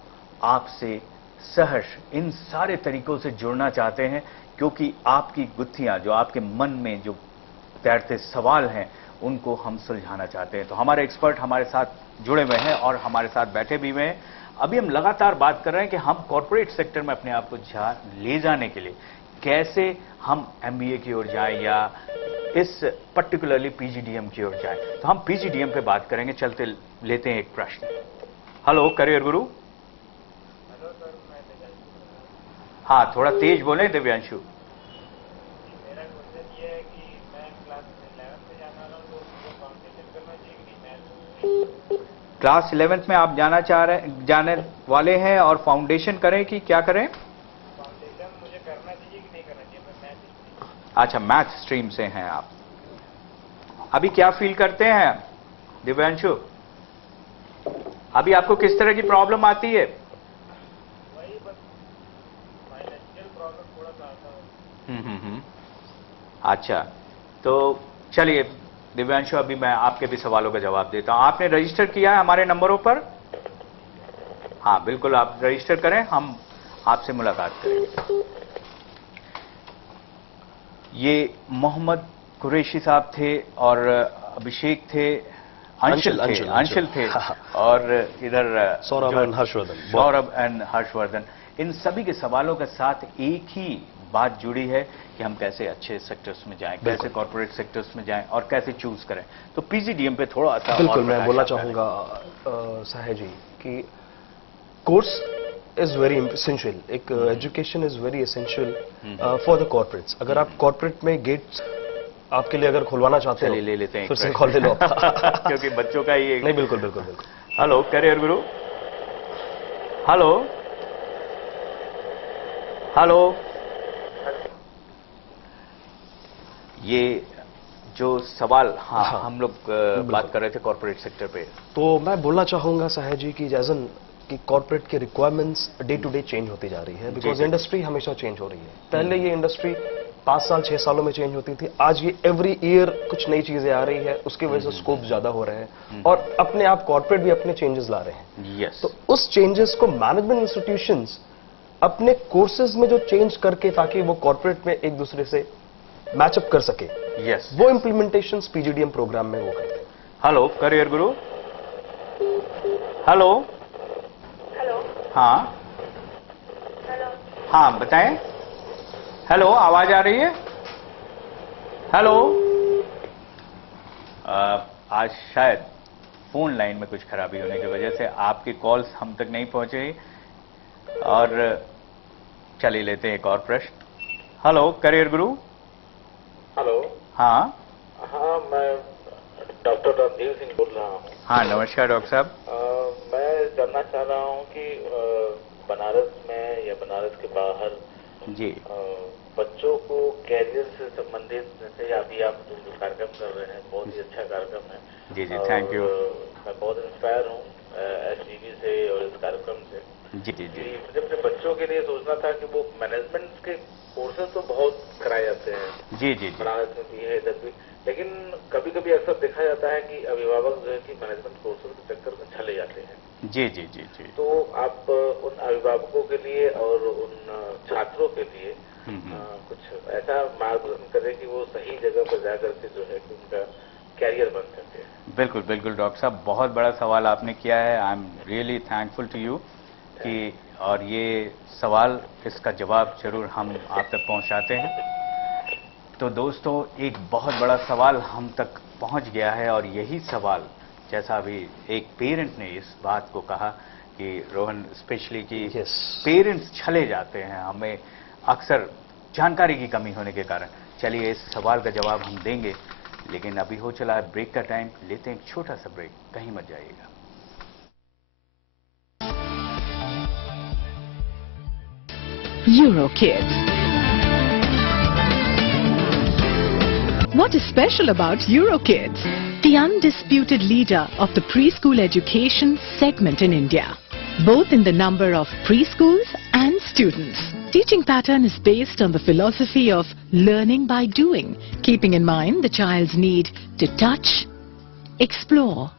आपसे सहर्ष इन सारे तरीकों से जुड़ना चाहते हैं, क्योंकि आपकी गुत्थियां, जो आपके मन में जो तैरते सवाल हैं, उनको हम सुलझाना चाहते हैं। तो हमारे एक्सपर्ट हमारे साथ जुड़े हुए हैं और हमारे साथ बैठे भी हुए हैं। अभी हम लगातार बात कर रहे हैं कि हम कॉर्पोरेट सेक्टर में अपने आप को ले जाने के लिए कैसे हम MBA की ओर जाएं या इस पर्टिकुलरली PGDM की ओर जाएं। तो हम PGDM पे बात करेंगे। चलते लेते हैं एक प्रश्न। Hello career guru. Hello sir, मैं दिव्यांशु। हाँ, थोड़ा तेज बोले दिव्यांशु। मेरा क्वेश्चन ये है कि मैं क्लास 11th में जाना रहा हूँ, तो मुझे फाउंडेशन करना चाहिए कि नहीं? क्लास 11th में आप जाने वाले हैं और फाउंडेशन करें कि क्या करें? फाउंडेशन मुझे करना चाहिए कि नहीं करना चाहिए? मैं मैथ। अच्छा, मैथ स्ट्रीम से हैं आप। अभी क्या फील करते हैं दिव्यांशु? अभी आपको किस तरह की प्रॉब्लम आती है? वही बस फाइनेंशियल प्रॉब्लम थोड़ा सा आता है। अच्छा, तो चलिए दिव्यांशु, अभी मैं आपके भी सवालों का जवाब देता हूं। आपने रजिस्टर किया है हमारे नंबरों पर? हाँ बिल्कुल, आप रजिस्टर करें, हम आपसे मुलाकात करेंगे। ये मोहम्मद कुरैशी साहब थे और अभिषेक थे, अंशल थे और इधर सौरभ एंड हर्षवर्धन। सौरभ एंड हर्षवर्धन। इन सभी के सवालों के साथ एक ही बात जुड़ी है कि हम कैसे अच्छे सेक्टर्स में जाएं, कैसे कॉर्पोरेट सेक्टर्स में जाएं और कैसे चूज करें। तो PGDM पे थोड़ा सा बिल्कुल मैं बोलना चाहूंगा साहे जी कि कोर्स इज वेरी एसेंशियल। एक education is very essential for the corporates. अगर आप कॉर्पोरेट में गेट्स आपके लिए अगर खुलवाना चाहते हो, ले लेते हैं फिर से कॉल ले लो क्योंकि बच्चों का ही नहीं, बिल्कुल बिल्कुल बिल्कुल। Hello career guru. Hello hello. ये जो सवाल हम लोग बात कर रहे थे कॉर्पोरेट सेक्टर पे, तो मैं बोलना चाहूंगा साहे जी की जैसन कि कॉर्पोरेट के requirements day to day change होती जा रही है, बिकॉज इंडस्ट्री हमेशा चेंज हो रही है। पहले ये इंडस्ट्री 5 साल 6 सालों में चेंज होती थी, आज ये एवरी ईयर कुछ नई चीजें आ रही है, उसकी वजह से स्कोप ज्यादा हो रहे हैं और अपने आप कॉर्पोरेट भी अपने चेंजेस ला रहे हैं। तो उस चेंजेस को मैनेजमेंट इंस्टीट्यूशंस अपने कोर्सेज में जो चेंज करके ताकि वो कॉर्पोरेट में एक दूसरे से मैचअप कर सके, वो इंप्लीमेंटेशन PGDM प्रोग्राम में वो करते हैं। Hello career guru. Hello hello. हाँ हेलो। हाँ बताएं। हेलो, आवाज आ रही है? हेलो। आज शायद फोन लाइन में कुछ खराबी होने की वजह से आपकी कॉल्स हम तक नहीं पहुंचे और चलिए लेते हैं एक और प्रश्न। Hello career guru. हेलो। हाँ हाँ, मैं डॉक्टर रणधीर सिंह बोल रहा हूँ। हाँ नमस्कार डॉक्टर साहब। मैं जानना चाह रहा हूँ कि बनारस में या बनारस के बाहर जी बच्चों को कैरियर से संबंधित, जैसे अभी आप जो कार्यक्रम कर रहे हैं, बहुत ही अच्छा कार्यक्रम है। जी जी, थैंक यू। मैं बहुत इंस्पायर हूँ STV से और इस कार्यक्रम से। जी जी जी। मुझे अपने बच्चों के लिए सोचना था कि वो मैनेजमेंट के कोर्सेज तो बहुत कराए जाते हैं। जी जी। बनारस में भी है, इधर भी, लेकिन कभी कभी अक्सर देखा जाता है कि अभिभावक जो है कि मैनेजमेंट कोर्सेज के चक्कर में चले जाते हैं। जी जी जी जी। तो आप उन अभिभावकों के लिए और उन छात्रों के लिए कुछ ऐसा मार्गदर्शन करें कि वो सही जगह पर जाकर के जो है कि उनका कैरियर बन सके। बिल्कुल बिल्कुल डॉक्टर साहब, बहुत बड़ा सवाल आपने किया है। I am really thankful to you कि और ये सवाल, इसका जवाब जरूर हम आप तक पहुंचाते हैं। तो दोस्तों, एक बहुत बड़ा सवाल हम तक पहुंच गया है और यही सवाल, जैसा अभी एक पेरेंट ने इस बात को कहा कि रोहन स्पेशली कि पेरेंट्स छले जाते हैं हमें अक्सर जानकारी की कमी होने के कारण। चलिए इस सवाल का जवाब हम देंगे, लेकिन अभी हो चला है ब्रेक का टाइम। लेते हैं एक छोटा सा ब्रेक, कहीं मत जाइएगा। EuroKids. What is special about EuroKids? The undisputed leader of the preschool education segment in India, both in the number of preschools and students. Teaching pattern is based on the philosophy of learning by doing, keeping in mind the child's need to touch, explore,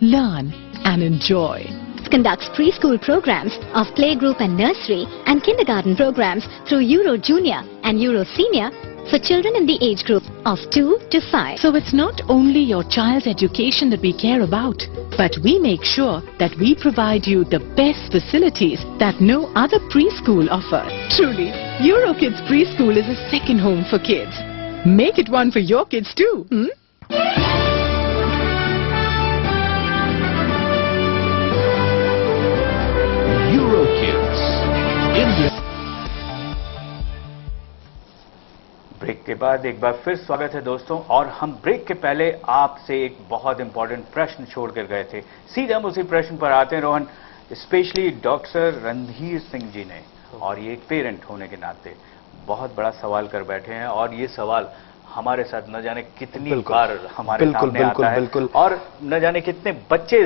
learn and enjoy. Trust conducts preschool programs of playgroup and nursery and kindergarten programs through Euro Junior and Euro Senior for children in the age group of 2 to 5. So it's not only your child's education that we care about, but we make sure that we provide you the best facilities that no other preschool offer. Truly, Eurokids Preschool is a second home for kids. Make it one for your kids too. Eurokids, India. Break के बाद एक बार फिर स्वागत है दोस्तों, और हम break के पहले आपसे एक बहुत इंपॉर्टेंट प्रश्न छोड़कर गए थे। सीधे हम उसी प्रश्न पर आते हैं रोहन। स्पेशली डॉक्टर रणधीर सिंह जी ने, और ये एक पेरेंट होने के नाते बहुत बड़ा सवाल कर बैठे हैं, और ये सवाल हमारे साथ न जाने कितनी बार हमारे सामने आता है, और न जाने कितने बच्चे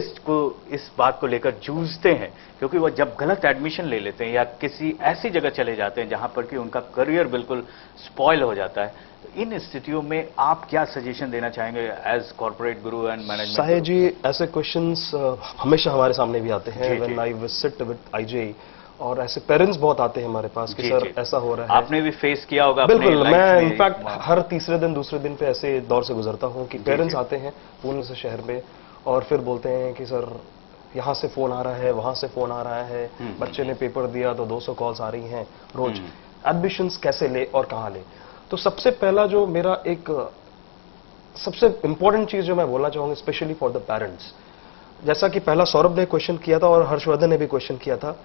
इस बात को लेकर जूझते हैं, क्योंकि वो जब गलत एडमिशन ले लेते हैं या किसी ऐसी जगह चले जाते हैं जहां पर कि उनका करियर बिल्कुल स्पॉइल हो जाता है। तो इन स्थितियों में आप क्या सजेशन देना चाहेंगे as corporate guru and management? Sahid ji, ऐसे क्वेश्चंस हमेशा हमारे सामने भी आते हैं when I visit with IJ, और ऐसे पेरेंट्स बहुत आते हैं हमारे पास कि सर ऐसा हो रहा है। आपने भी फेस किया होगा? बिल्कुल, मैं इनफैक्ट हर तीसरे दिन दूसरे दिन पे ऐसे दौर से गुजरता हूँ कि पेरेंट्स आते हैं पुणे से शहर में, और फिर बोलते हैं कि सर यहाँ से फोन आ रहा है, वहां से फोन आ रहा है, बच्चे ने पेपर दिया तो 200 कॉल्स आ रही हैं रोज, एडमिशंस कैसे ले और कहाँ ले। तो सबसे पहला जो मेरा एक सबसे इंपॉर्टेंट चीज जो मैं बोलना चाहूंगा स्पेशली फॉर द पेरेंट्स, जैसा कि पहला सौरभ ने क्वेश्चन किया था और हर्षवर्धन ने भी क्वेश्चन किया था,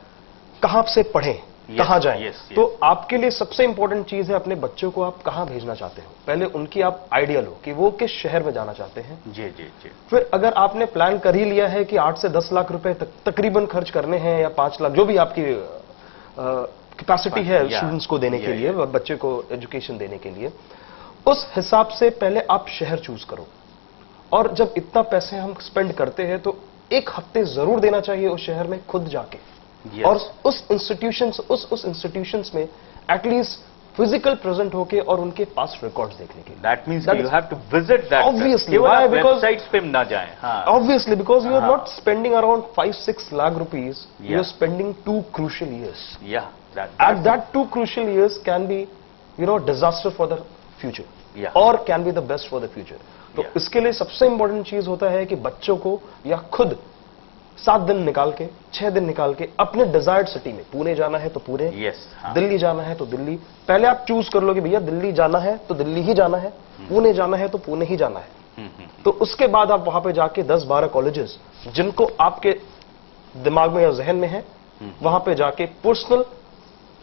कहां से पढ़ें, कहां जाएं। तो आपके लिए सबसे इंपॉर्टेंट चीज है अपने बच्चों को आप कहां भेजना चाहते हो। पहले उनकी आप आइडियल हो कि वो किस शहर में जाना चाहते हैं। जी जी जी। फिर अगर आपने प्लान कर ही लिया है कि 8 से 10 लाख रुपए तकरीबन खर्च करने हैं, या 5 लाख, जो भी आपकी कैपेसिटी है स्टूडेंट्स को देने के लिए, बच्चे को एजुकेशन देने के लिए, उस हिसाब से पहले आप शहर चूज करो। और जब इतना पैसे हम स्पेंड करते हैं तो 1 हफ्ते जरूर देना चाहिए उस शहर में खुद जाके। और उस इंस्टीट्यूशंस में एटलीस्ट फिजिकल प्रेजेंट होके और उनके पास रिकॉर्ड्स देखने के लिए। That means you have to visit that. Obviously, why? Because websites पे ना जाएं। हाँ, obviously, because you are not spending around 5-6 lakh rupees, you are spending 2 crucial years. Yeah, and that 2 crucial years can be, disaster for the future, or can be the best for the future. तो इसके लिए सबसे important चीज होता है कि बच्चों को या खुद 7 दिन निकाल के, 6 दिन निकाल के अपने डिजायर्ड सिटी में, पुणे जाना है तो पुणे, दिल्ली जाना है तो दिल्ली, पहले आप चूज कर लो कि भैया दिल्ली जाना है तो दिल्ली ही जाना है, पुणे जाना है तो पुणे ही जाना है। तो उसके बाद आप वहां पे जाके 10-12 कॉलेजेस जिनको आपके दिमाग में या जहन में है, वहां पे जाके पर्सनल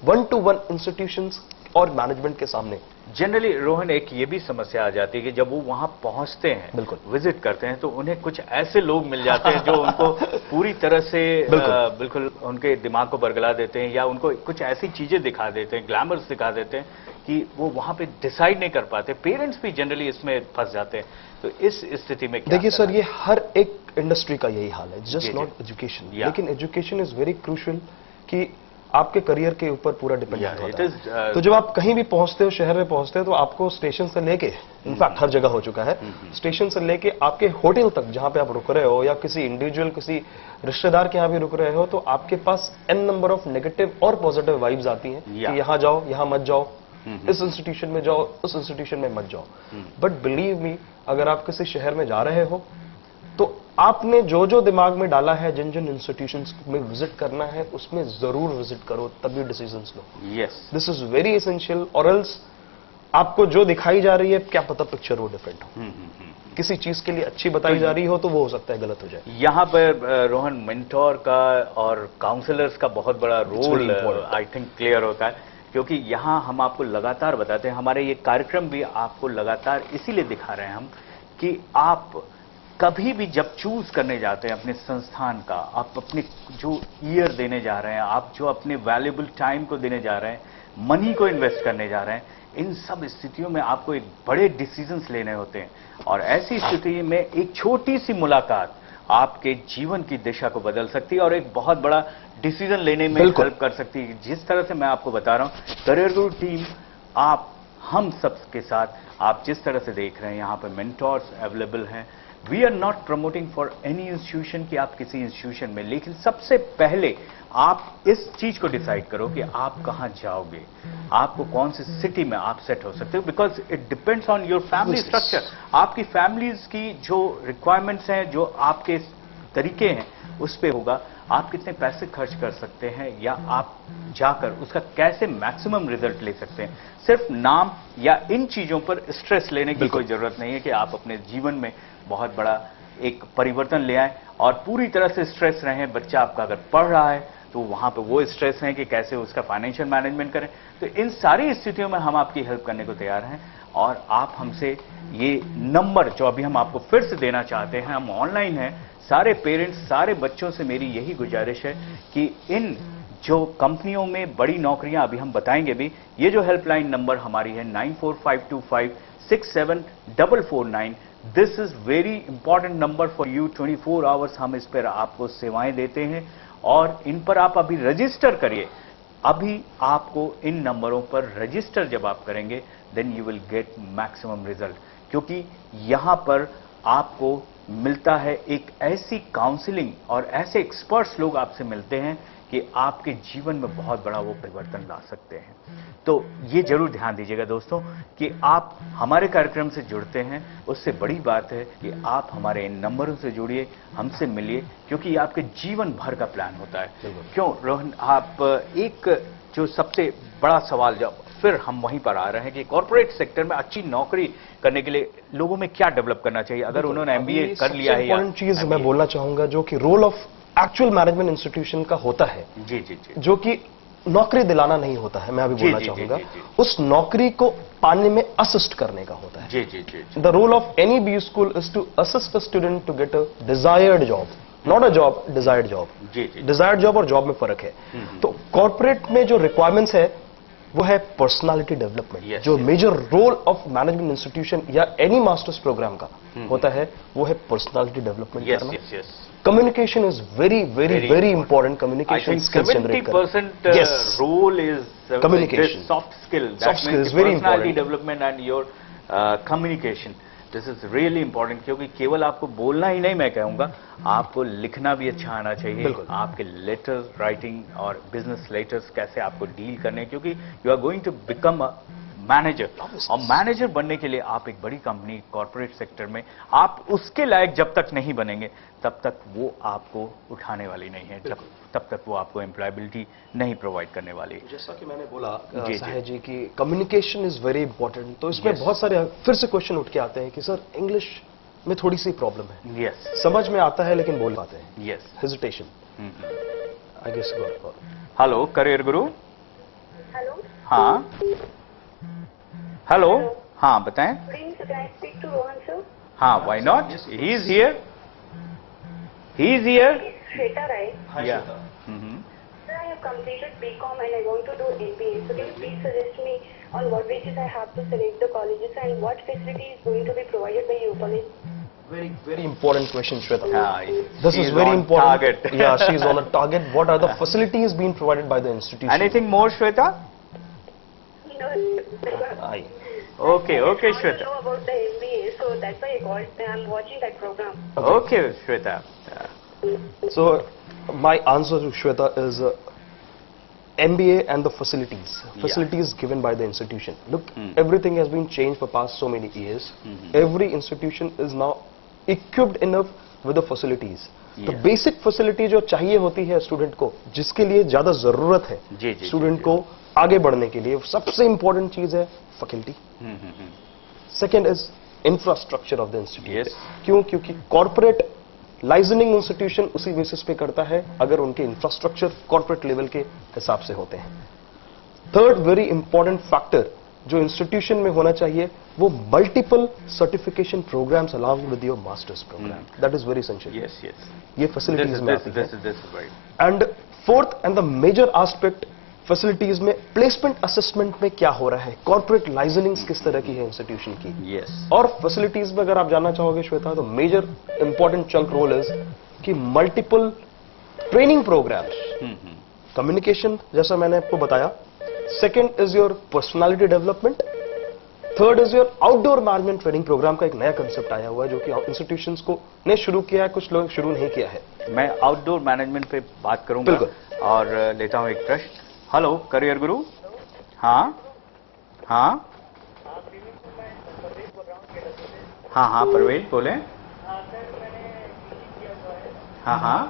1-to-1 इंस्टीट्यूशंस और मैनेजमेंट के सामने। जनरली रोहन, एक ये भी समस्या आ जाती है कि जब वो वहां पहुंचते हैं, बिल्कुल विजिट करते हैं, तो उन्हें कुछ ऐसे लोग मिल जाते हैं जो उनको पूरी तरह से बिल्कुल उनके दिमाग को बरगला देते हैं, या उनको कुछ ऐसी चीजें दिखा देते हैं, ग्लैमर्स दिखा देते हैं कि वो वहां पे डिसाइड नहीं कर पाते। पेरेंट्स भी जनरली इसमें फंस जाते हैं। तो इस स्थिति में क्या? देखिए सर, ये हर एक इंडस्ट्री का यही हाल है, जस्ट नॉट एजुकेशन। लेकिन एजुकेशन इज वेरी क्रूशियल कि आपके करियर के ऊपर पूरा डिपेंडेंट होता है। तो जब आप कहीं भी पहुंचते हो, शहर में पहुंचते हो, तो आपको स्टेशन से लेके, इनफैक्ट हर जगह हो चुका है, स्टेशन से लेके आपके होटल तक जहां पे आप रुक रहे हो, या किसी इंडिविजुअल किसी रिश्तेदार के यहां भी रुक रहे हो, तो आपके पास n नंबर ऑफ नेगेटिव और पॉजिटिव वाइब्स आती हैं कि यहां जाओ, यहां मत जाओ, इस इंस्टीट्यूशन में जाओ, उस इंस्टीट्यूशन में मत जाओ। बट बिलीव मी, अगर आप किसी शहर में जा रहे हो तो आपने जो जो दिमाग में डाला है, जिन जिन इंस्टीट्यूशंस में विजिट करना है, उसमें जरूर विजिट करो, तभी decisions low. This is very essential, और एल्स आपको जो दिखाई जा रही है, क्या पता पिक्चर वो डिफरेंट हो। किसी चीज के लिए अच्छी बताई जा रही हो तो वो हो सकता है गलत हो जाए। यहाँ पर रोहन, मेंटोर का और काउंसलर्स का बहुत बड़ा रोल आई थिंक क्लियर होता है, क्योंकि यहाँ हम आपको लगातार बताते हैं, हमारे ये कार्यक्रम भी आपको लगातार इसीलिए दिखा रहे हैं हम, कि आप कभी भी जब चूज करने जाते हैं अपने संस्थान का, आप अपने जो ईयर देने जा रहे हैं, आप जो अपने वैल्यूएबल टाइम को देने जा रहे हैं, मनी को इन्वेस्ट करने जा रहे हैं, इन सब स्थितियों में आपको एक बड़े डिसीजंस लेने होते हैं। और ऐसी स्थिति में एक छोटी सी मुलाकात आपके जीवन की दिशा को बदल सकती है और एक बहुत बड़ा डिसीजन लेने में हेल्प कर सकती है। जिस तरह से मैं आपको बता रहा हूं, करियर गुरु टीम, आप हम सब के साथ, आप जिस तरह से देख रहे हैं, यहाँ पे मेंटोर्स अवेलेबल हैं, we are not promoting for any institution कि आप किसी इंस्टीट्यूशन में, लेकिन सबसे पहले आप इस चीज को डिसाइड करो कि आप कहां जाओगे, आपको कौन सी सिटी में आप सेट हो सकते हो, because it depends on your family structure. आपकी फैमिलीज की जो रिक्वायरमेंट्स हैं, जो आपके तरीके हैं, उस पे होगा आप कितने पैसे खर्च कर सकते हैं या आप जाकर उसका कैसे मैक्सिमम रिजल्ट ले सकते हैं। सिर्फ नाम या इन चीजों पर स्ट्रेस लेने की कोई जरूरत नहीं है कि आप अपने जीवन में बहुत बड़ा एक परिवर्तन ले आए और पूरी तरह से स्ट्रेस रहें। बच्चा आपका अगर पढ़ रहा है तो वहां पे वो स्ट्रेस है कि कैसे उसका फाइनेंशियल मैनेजमेंट करें। तो इन सारी स्थितियों में हम आपकी हेल्प करने को तैयार हैं और आप हमसे ये नंबर जो अभी हम आपको फिर से देना चाहते हैं, हम ऑनलाइन हैं। सारे पेरेंट्स, सारे बच्चों से मेरी यही गुजारिश है कि इन जो कंपनियों में बड़ी नौकरियां अभी हम बताएंगे भी, ये जो हेल्पलाइन नंबर हमारी है 9452567449, this is very important number for you. 24 hours हम इस पर आपको सेवाएं देते हैं और इन पर आप अभी रजिस्टर करिए। अभी आपको इन नंबरों पर रजिस्टर जब आप करेंगे then you will get maximum result, क्योंकि यहां पर आपको मिलता है एक ऐसी काउंसलिंग और ऐसे एक्सपर्ट्स लोग आपसे मिलते हैं कि आपके जीवन में बहुत बड़ा वो परिवर्तन ला सकते हैं। तो ये जरूर ध्यान दीजिएगा दोस्तों कि आप हमारे कार्यक्रम से जुड़ते हैं, उससे बड़ी बात है कि आप हमारे इन नंबरों से जुड़िए, हमसे मिलिए, क्योंकि ये आपके जीवन भर का प्लान होता है। क्यों रोहन, आप एक जो सबसे बड़ा सवाल जब फिर हम वहीं पर आ रहे हैं कि कॉर्पोरेट सेक्टर में अच्छी नौकरी करने के लिए लोगों में क्या डेवलप करना चाहिए अगर उन्होंने एमबीए कर लिया है। इंपॉर्टेंट चीज मैं बोलना चाहूंगा जो कि role of actual management institution का होता है, जी जी जी, जो कि नौकरी दिलाना नहीं होता है, मैं अभी बोलना चाहूंगा उस नौकरी को पाने में असिस्ट करने का होता है। जी जी जी, the role of any B school is to assist a student to get a desired job, not a job, desired job. जी जी, डिजायर्ड जॉब और जॉब में फर्क है। तो कॉर्पोरेट में जो रिक्वायरमेंट्स है वो है पर्सनालिटी डेवलपमेंट। जो major role of management institution या एनी मास्टर्स प्रोग्राम का होता है वो है पर्सनालिटी डेवलपमेंट करना। Communication is very very very important. Communication skills generate करना। 70% role is Communication. Soft skill, Soft skill is very personality important. Development and your communication, this is really important. क्योंकि केवल आपको बोलना ही नहीं, मैं कहूंगा आपको लिखना भी अच्छा आना चाहिए। आपके लेटर्स राइटिंग और बिजनेस लेटर्स कैसे आपको डील करने, क्योंकि you are going to become a manager, और मैनेजर बनने के लिए आप एक बड़ी कंपनी कॉर्पोरेट सेक्टर में आप उसके लायक जब तक नहीं बनेंगे तब तक वो आपको उठाने वाली नहीं है, तब तक वो आपको एम्प्लॉयबिलिटी नहीं प्रोवाइड करने वाली। जैसा कि मैंने बोला साहिद जी कि कम्युनिकेशन इज वेरी इंपॉर्टेंट। तो इसमें बहुत सारे फिर से क्वेश्चन उठ के आते हैं कि सर इंग्लिश में थोड़ी सी प्रॉब्लम है। यस, समझ में आता है लेकिन बोल पाते हैं। Yes, hesitation. I guess got. Hello career guru. Hello. हाँ हेलो, हाँ बताएं। हाँ, why not, he is here, he is here. Shweta, right? Yeah. Sir, I have completed BCom and I want to do MBA. So can you please suggest me on what basis I have to select the colleges and what facility is going to be provided by your college? Very, very important question, Shweta. This is very important. Target. Yeah, she is on a target. What are the facilities being provided by the institution? Anything more, Shweta? No. Aye. Okay, okay, Shweta. I know about the MBA, so that's why I called. I'm watching that program. Okay, Shweta. So, my answer to Shweta is MBA and the facilities. Facilities given by the institution. Look, everything has been changed for past so many years. Every institution is now equipped enough with the facilities. The basic facility जो चाहिए होती है student को, जिसके लिए ज्यादा जरूरत है स्टूडेंट को आगे बढ़ने के लिए, सबसे इंपॉर्टेंट चीज है faculty. Second is infrastructure of the institute. क्यों? क्योंकि कॉर्पोरेट लाइसेंसिंग इंस्टीट्यूशन उसी बेसिस पे करता है अगर उनके इंफ्रास्ट्रक्चर कॉर्पोरेट लेवल के हिसाब से होते हैं। थर्ड वेरी इंपॉर्टेंट फैक्टर जो इंस्टीट्यूशन में होना चाहिए वो multiple certification programs along with your masters program. That is very essential. ये फैसिलिटीज में आती है। And fourth and the major aspect facilities में प्लेसमेंट असेसमेंट में क्या हो रहा है, कॉर्पोरेट लाइसेंसिंग किस तरह की है इंस्टीट्यूशन की। और फैसिलिटीज में अगर आप जानना चाहोगे श्वेता, तो major important chunk role is कि मल्टीपल ट्रेनिंग प्रोग्राम्स, कम्युनिकेशन जैसा मैंने आपको बताया। Second is your personality development. Third is your outdoor management training program का एक नया कंसेप्ट आया हुआ है जो कि इंस्टीट्यूशंस को ने शुरू किया है, कुछ लोग शुरू नहीं किया है। मैं आउटडोर मैनेजमेंट पे बात करूंगा और लेता हूं एक प्रश्न। Hello career guru. हाँ हाँ हाँ हाँ परवेज बोले। हाँ हाँ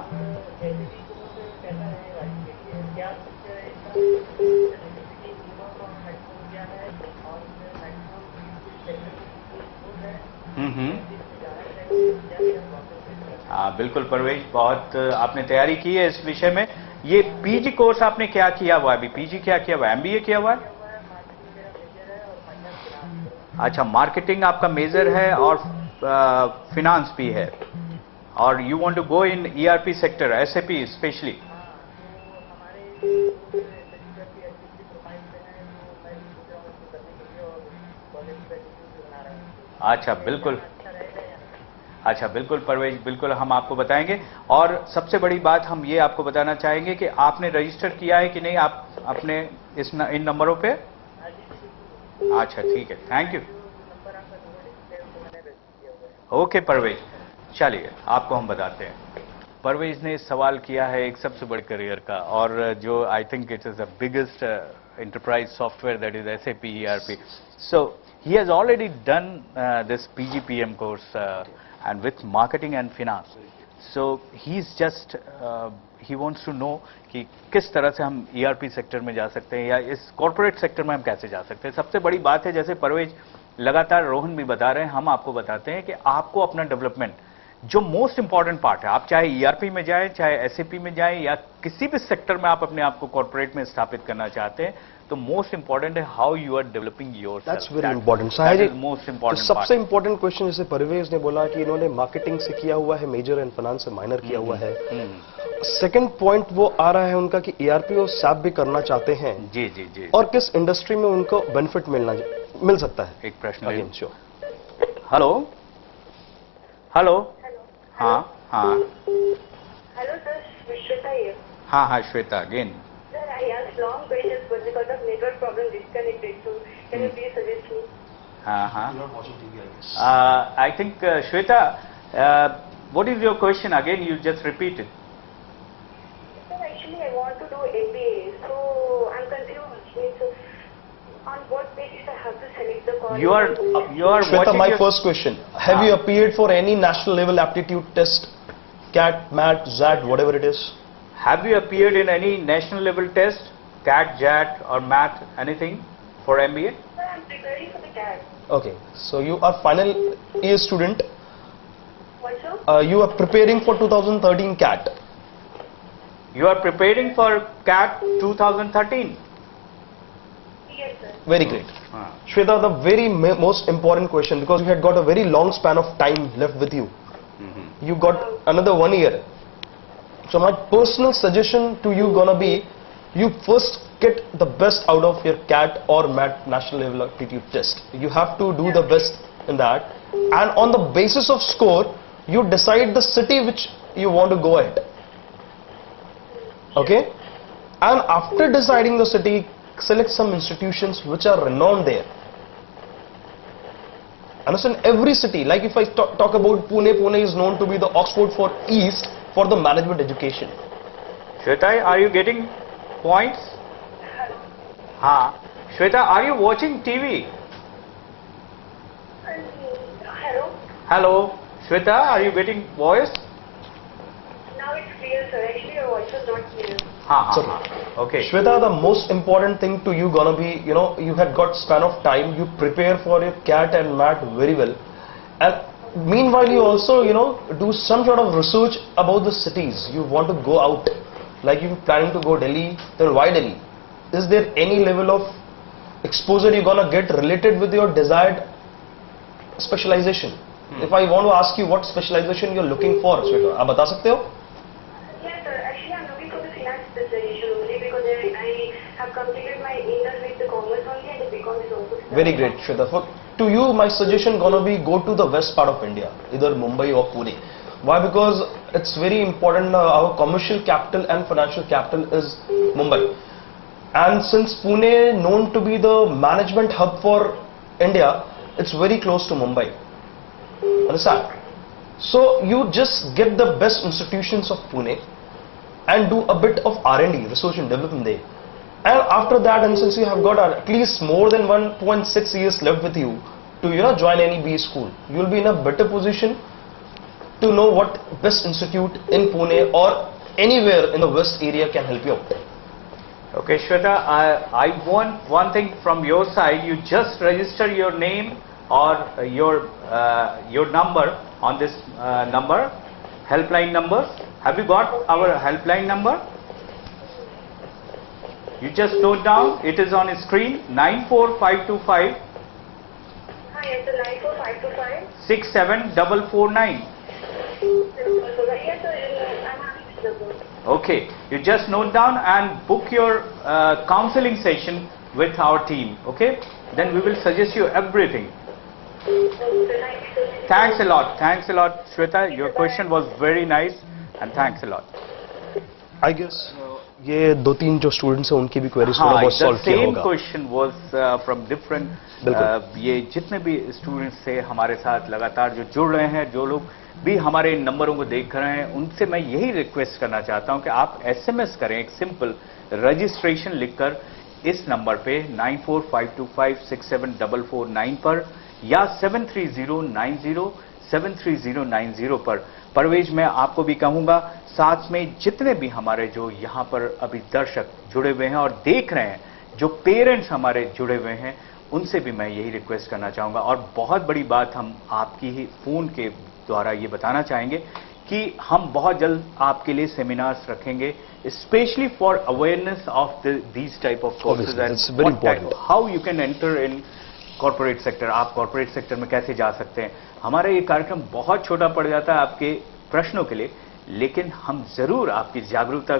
हाँ बिल्कुल परवेज, बहुत आपने तैयारी की है इस विषय में। ये पीजी कोर्स आपने क्या किया हुआ है अभी? पीजी क्या किया हुआ है? एमबीए किया हुआ है? अच्छा, मार्केटिंग आपका मेजर है और फिनांस भी है, और you want to go in ERP sector, SAP specially. अच्छा बिल्कुल, अच्छा बिल्कुल परवेज, बिल्कुल हम आपको बताएंगे। और सबसे बड़ी बात हम ये आपको बताना चाहेंगे कि आपने रजिस्टर किया है कि नहीं आप अपने इन नंबरों पे? अच्छा ठीक है, थैंक यू। ओके परवेज, चलिए आपको हम बताते हैं। परवेज ने सवाल किया है एक सबसे बड़े करियर का, और जो I think it is the biggest enterprise software, that is SAP ERP. So he has already done this PGPM course and with marketing and finance. So he's just he wants to know कि किस तरह से हम ERP sector में जा सकते हैं या इस कॉर्पोरेट सेक्टर में हम कैसे जा सकते हैं। सबसे बड़ी बात है, जैसे परवेज लगातार रोहन भी बता रहे हैं, हम आपको बताते हैं कि आपको अपना डेवलपमेंट जो मोस्ट इंपॉर्टेंट पार्ट है, आप चाहे ईआरपी में जाएं, चाहे एसएपी में जाएं, या किसी भी सेक्टर में आप अपने आप को कॉर्पोरेट में स्थापित करना चाहते हैं, तो मोस्ट इंपॉर्टेंट है how you are developing yourself. That's very important Sahil, most important. सबसे इंपॉर्टेंट क्वेश्चन जैसे परवेज ने बोला कि इन्होंने मार्केटिंग से किया हुआ है मेजर एंड फाइनेंस से माइनर किया हुआ है। सेकंड पॉइंट वो आ रहा है उनका कि ईआरपी और सैप भी करना चाहते हैं। जी जी जी। और किस इंडस्ट्री में उनको बेनिफिट मिल सकता है। एक प्रश्न। Hello hello. हाँ हाँ Hello sir, Shweta here. हाँ हाँ Shweta again. Sir, I asked long questions but because of network problem disconnected. So can you please suggest me? हाँ हाँ। You're not watching TV, I guess. I think Shweta, what is your question again? You just repeat it. Sir, actually I want to do MBA. So I'm confused. So on what basis I have to select the college? You are Shweta, watching my your... first question. Have you appeared for any national level aptitude test? CAT, MAT, ZAT, whatever it is. Have you appeared in any national level test, CAT, JAT or math, anything for MBA? Sir, I'm preparing for the CAT. Okay, so you are final year student. What sir? You are preparing for 2013 CAT. You are preparing for CAT 2013? Yes sir. Very great. Shweta, the very most important question, because you had got a very long span of time left with you. You got another 1 year. So my personal suggestion to you gonna be, you first get the best out of your CAT or MAT national level aptitude test. You have to do the best in that, and on the basis of score, you decide the city which you want to go at. Okay? And after deciding the city, select some institutions which are renowned there. Understand? Every city, like if I talk about Pune, Pune is known to be the Oxford for East for the management education. Shweta, are you getting points? हाँ, Shweta, are you watching TV? Hello? Hello, Shweta, are you getting voice? Now it's clear sir. Actually your voice was not clear. हाँ So, हाँ, okay. Shweta, the most important thing to you gonna be, you know, you had got span of time, you prepare for your CAT and MAT very well, and meanwhile you also, you know, do some sort of research about the cities you want to go out. Like you're planning to go Delhi, then why Delhi? Is there any level of exposure you're gonna get related with your desired specialization? If I want to ask you what specialization you're looking for, Shweta, आप बता सकते हो? Yes sir. Actually I'm looking for the finance specialization only because I have completed my intern with the commerce only and the BCom is also. Very great, Shweta. To you, my suggestion gonna be go to the west part of India, either Mumbai or Pune. Why? Because it's very important. Our commercial capital and financial capital is Mumbai, and since Pune known to be the management hub for India, it's very close to Mumbai. Understand? So you just get the best institutions of Pune and do a bit of R&D, research and development there. And after that, and since you have got at least more than 1.6 years left with you to join any B school, you will be in a better position to know what best institute in Pune or anywhere in the west area can help you out. Okay, Shweta, I want one thing from your side. You just register your name or your number on this number, helpline number. Have you got our helpline number? You just note down. It is on screen. 94525. Hi, it's 94525. 67449. Yes, sir, I'm having this number. Okay, you just note down and book your counseling session with our team. Okay, then we will suggest you everything. Thanks a lot. Thanks a lot, Shweta. Your question was very nice and thanks a lot. I guess ये 2-3 जो students हैं उनकी भी queries थोड़ा बहुत solve किया होगा. Same question was from different. ये जितने भी स्टूडेंट्स थे हमारे साथ लगातार जो जुड़ रहे हैं, जो लोग भी हमारे इन नंबरों को देख रहे हैं, उनसे मैं यही रिक्वेस्ट करना चाहता हूं कि आप एसएमएस करें एक सिंपल रजिस्ट्रेशन लिखकर इस नंबर पे 9452567449 पर या 7309073090 पर. परवेज, मैं आपको भी कहूंगा, साथ में जितने भी हमारे जो यहाँ पर अभी दर्शक जुड़े हुए हैं और देख रहे हैं, जो पेरेंट्स हमारे जुड़े हुए हैं, उनसे भी मैं यही रिक्वेस्ट करना चाहूंगा. और बहुत बड़ी बात हम आपकी ही फोन के द्वारा ये बताना चाहेंगे कि हम बहुत जल्द आपके लिए सेमिनार्स रखेंगे, specially for awareness of these type of courses and how you can enter in corporate sector. आप कॉर्पोरेट सेक्टर में कैसे जा सकते हैं. हमारा ये कार्यक्रम बहुत छोटा पड़ जाता है आपके प्रश्नों के लिए, लेकिन हम जरूर आपकी जागरूकता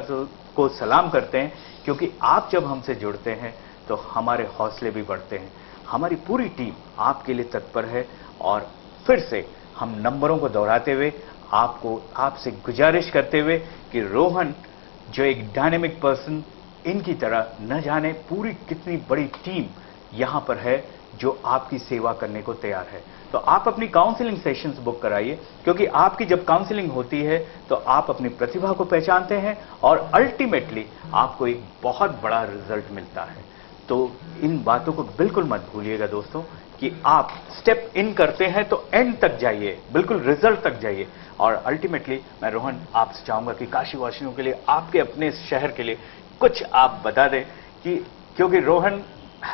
को सलाम करते हैं, क्योंकि आप जब हमसे जुड़ते हैं तो हमारे हौसले भी बढ़ते हैं. हमारी पूरी टीम आपके लिए तत्पर है. और फिर से हम नंबरों को दोहराते हुए आपसे गुजारिश करते हुए कि रोहन जो एक डायनेमिक पर्सन, इनकी तरह न जाने पूरी कितनी बड़ी टीम यहां पर है जो आपकी सेवा करने को तैयार है. तो आप अपनी काउंसलिंग सेशंस बुक कराइए, क्योंकि आपकी जब काउंसलिंग होती है तो आप अपनी प्रतिभा को पहचानते हैं और अल्टीमेटली आपको एक बहुत बड़ा रिजल्ट मिलता है. तो इन बातों को बिल्कुल मत भूलिएगा दोस्तों कि आप स्टेप इन करते हैं तो एंड तक जाइए, बिल्कुल रिजल्ट तक जाइए. और अल्टीमेटली मैं रोहन आपसे चाहूंगा कि काशीवासियों के लिए, आपके अपने शहर के लिए कुछ आप बता दें कि क्योंकि Rohan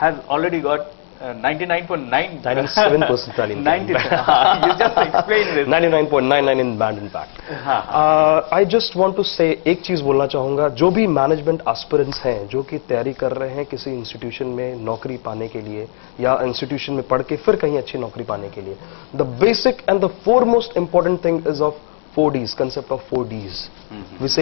has already got 99.9 97% running. 90%. You just explain this. 99.99 in band impact. I just want to say एक चीज बोलना चाहूंगा, जो भी मैनेजमेंट एस्पिरेंट्स हैं जो कि तैयारी कर रहे हैं किसी इंस्टीट्यूशन में नौकरी पाने के लिए या इंस्टीट्यूशन में पढ़ के फिर कहीं अच्छी नौकरी पाने के लिए, the basic and the foremost important thing is of 4Ds, concept of 4Ds.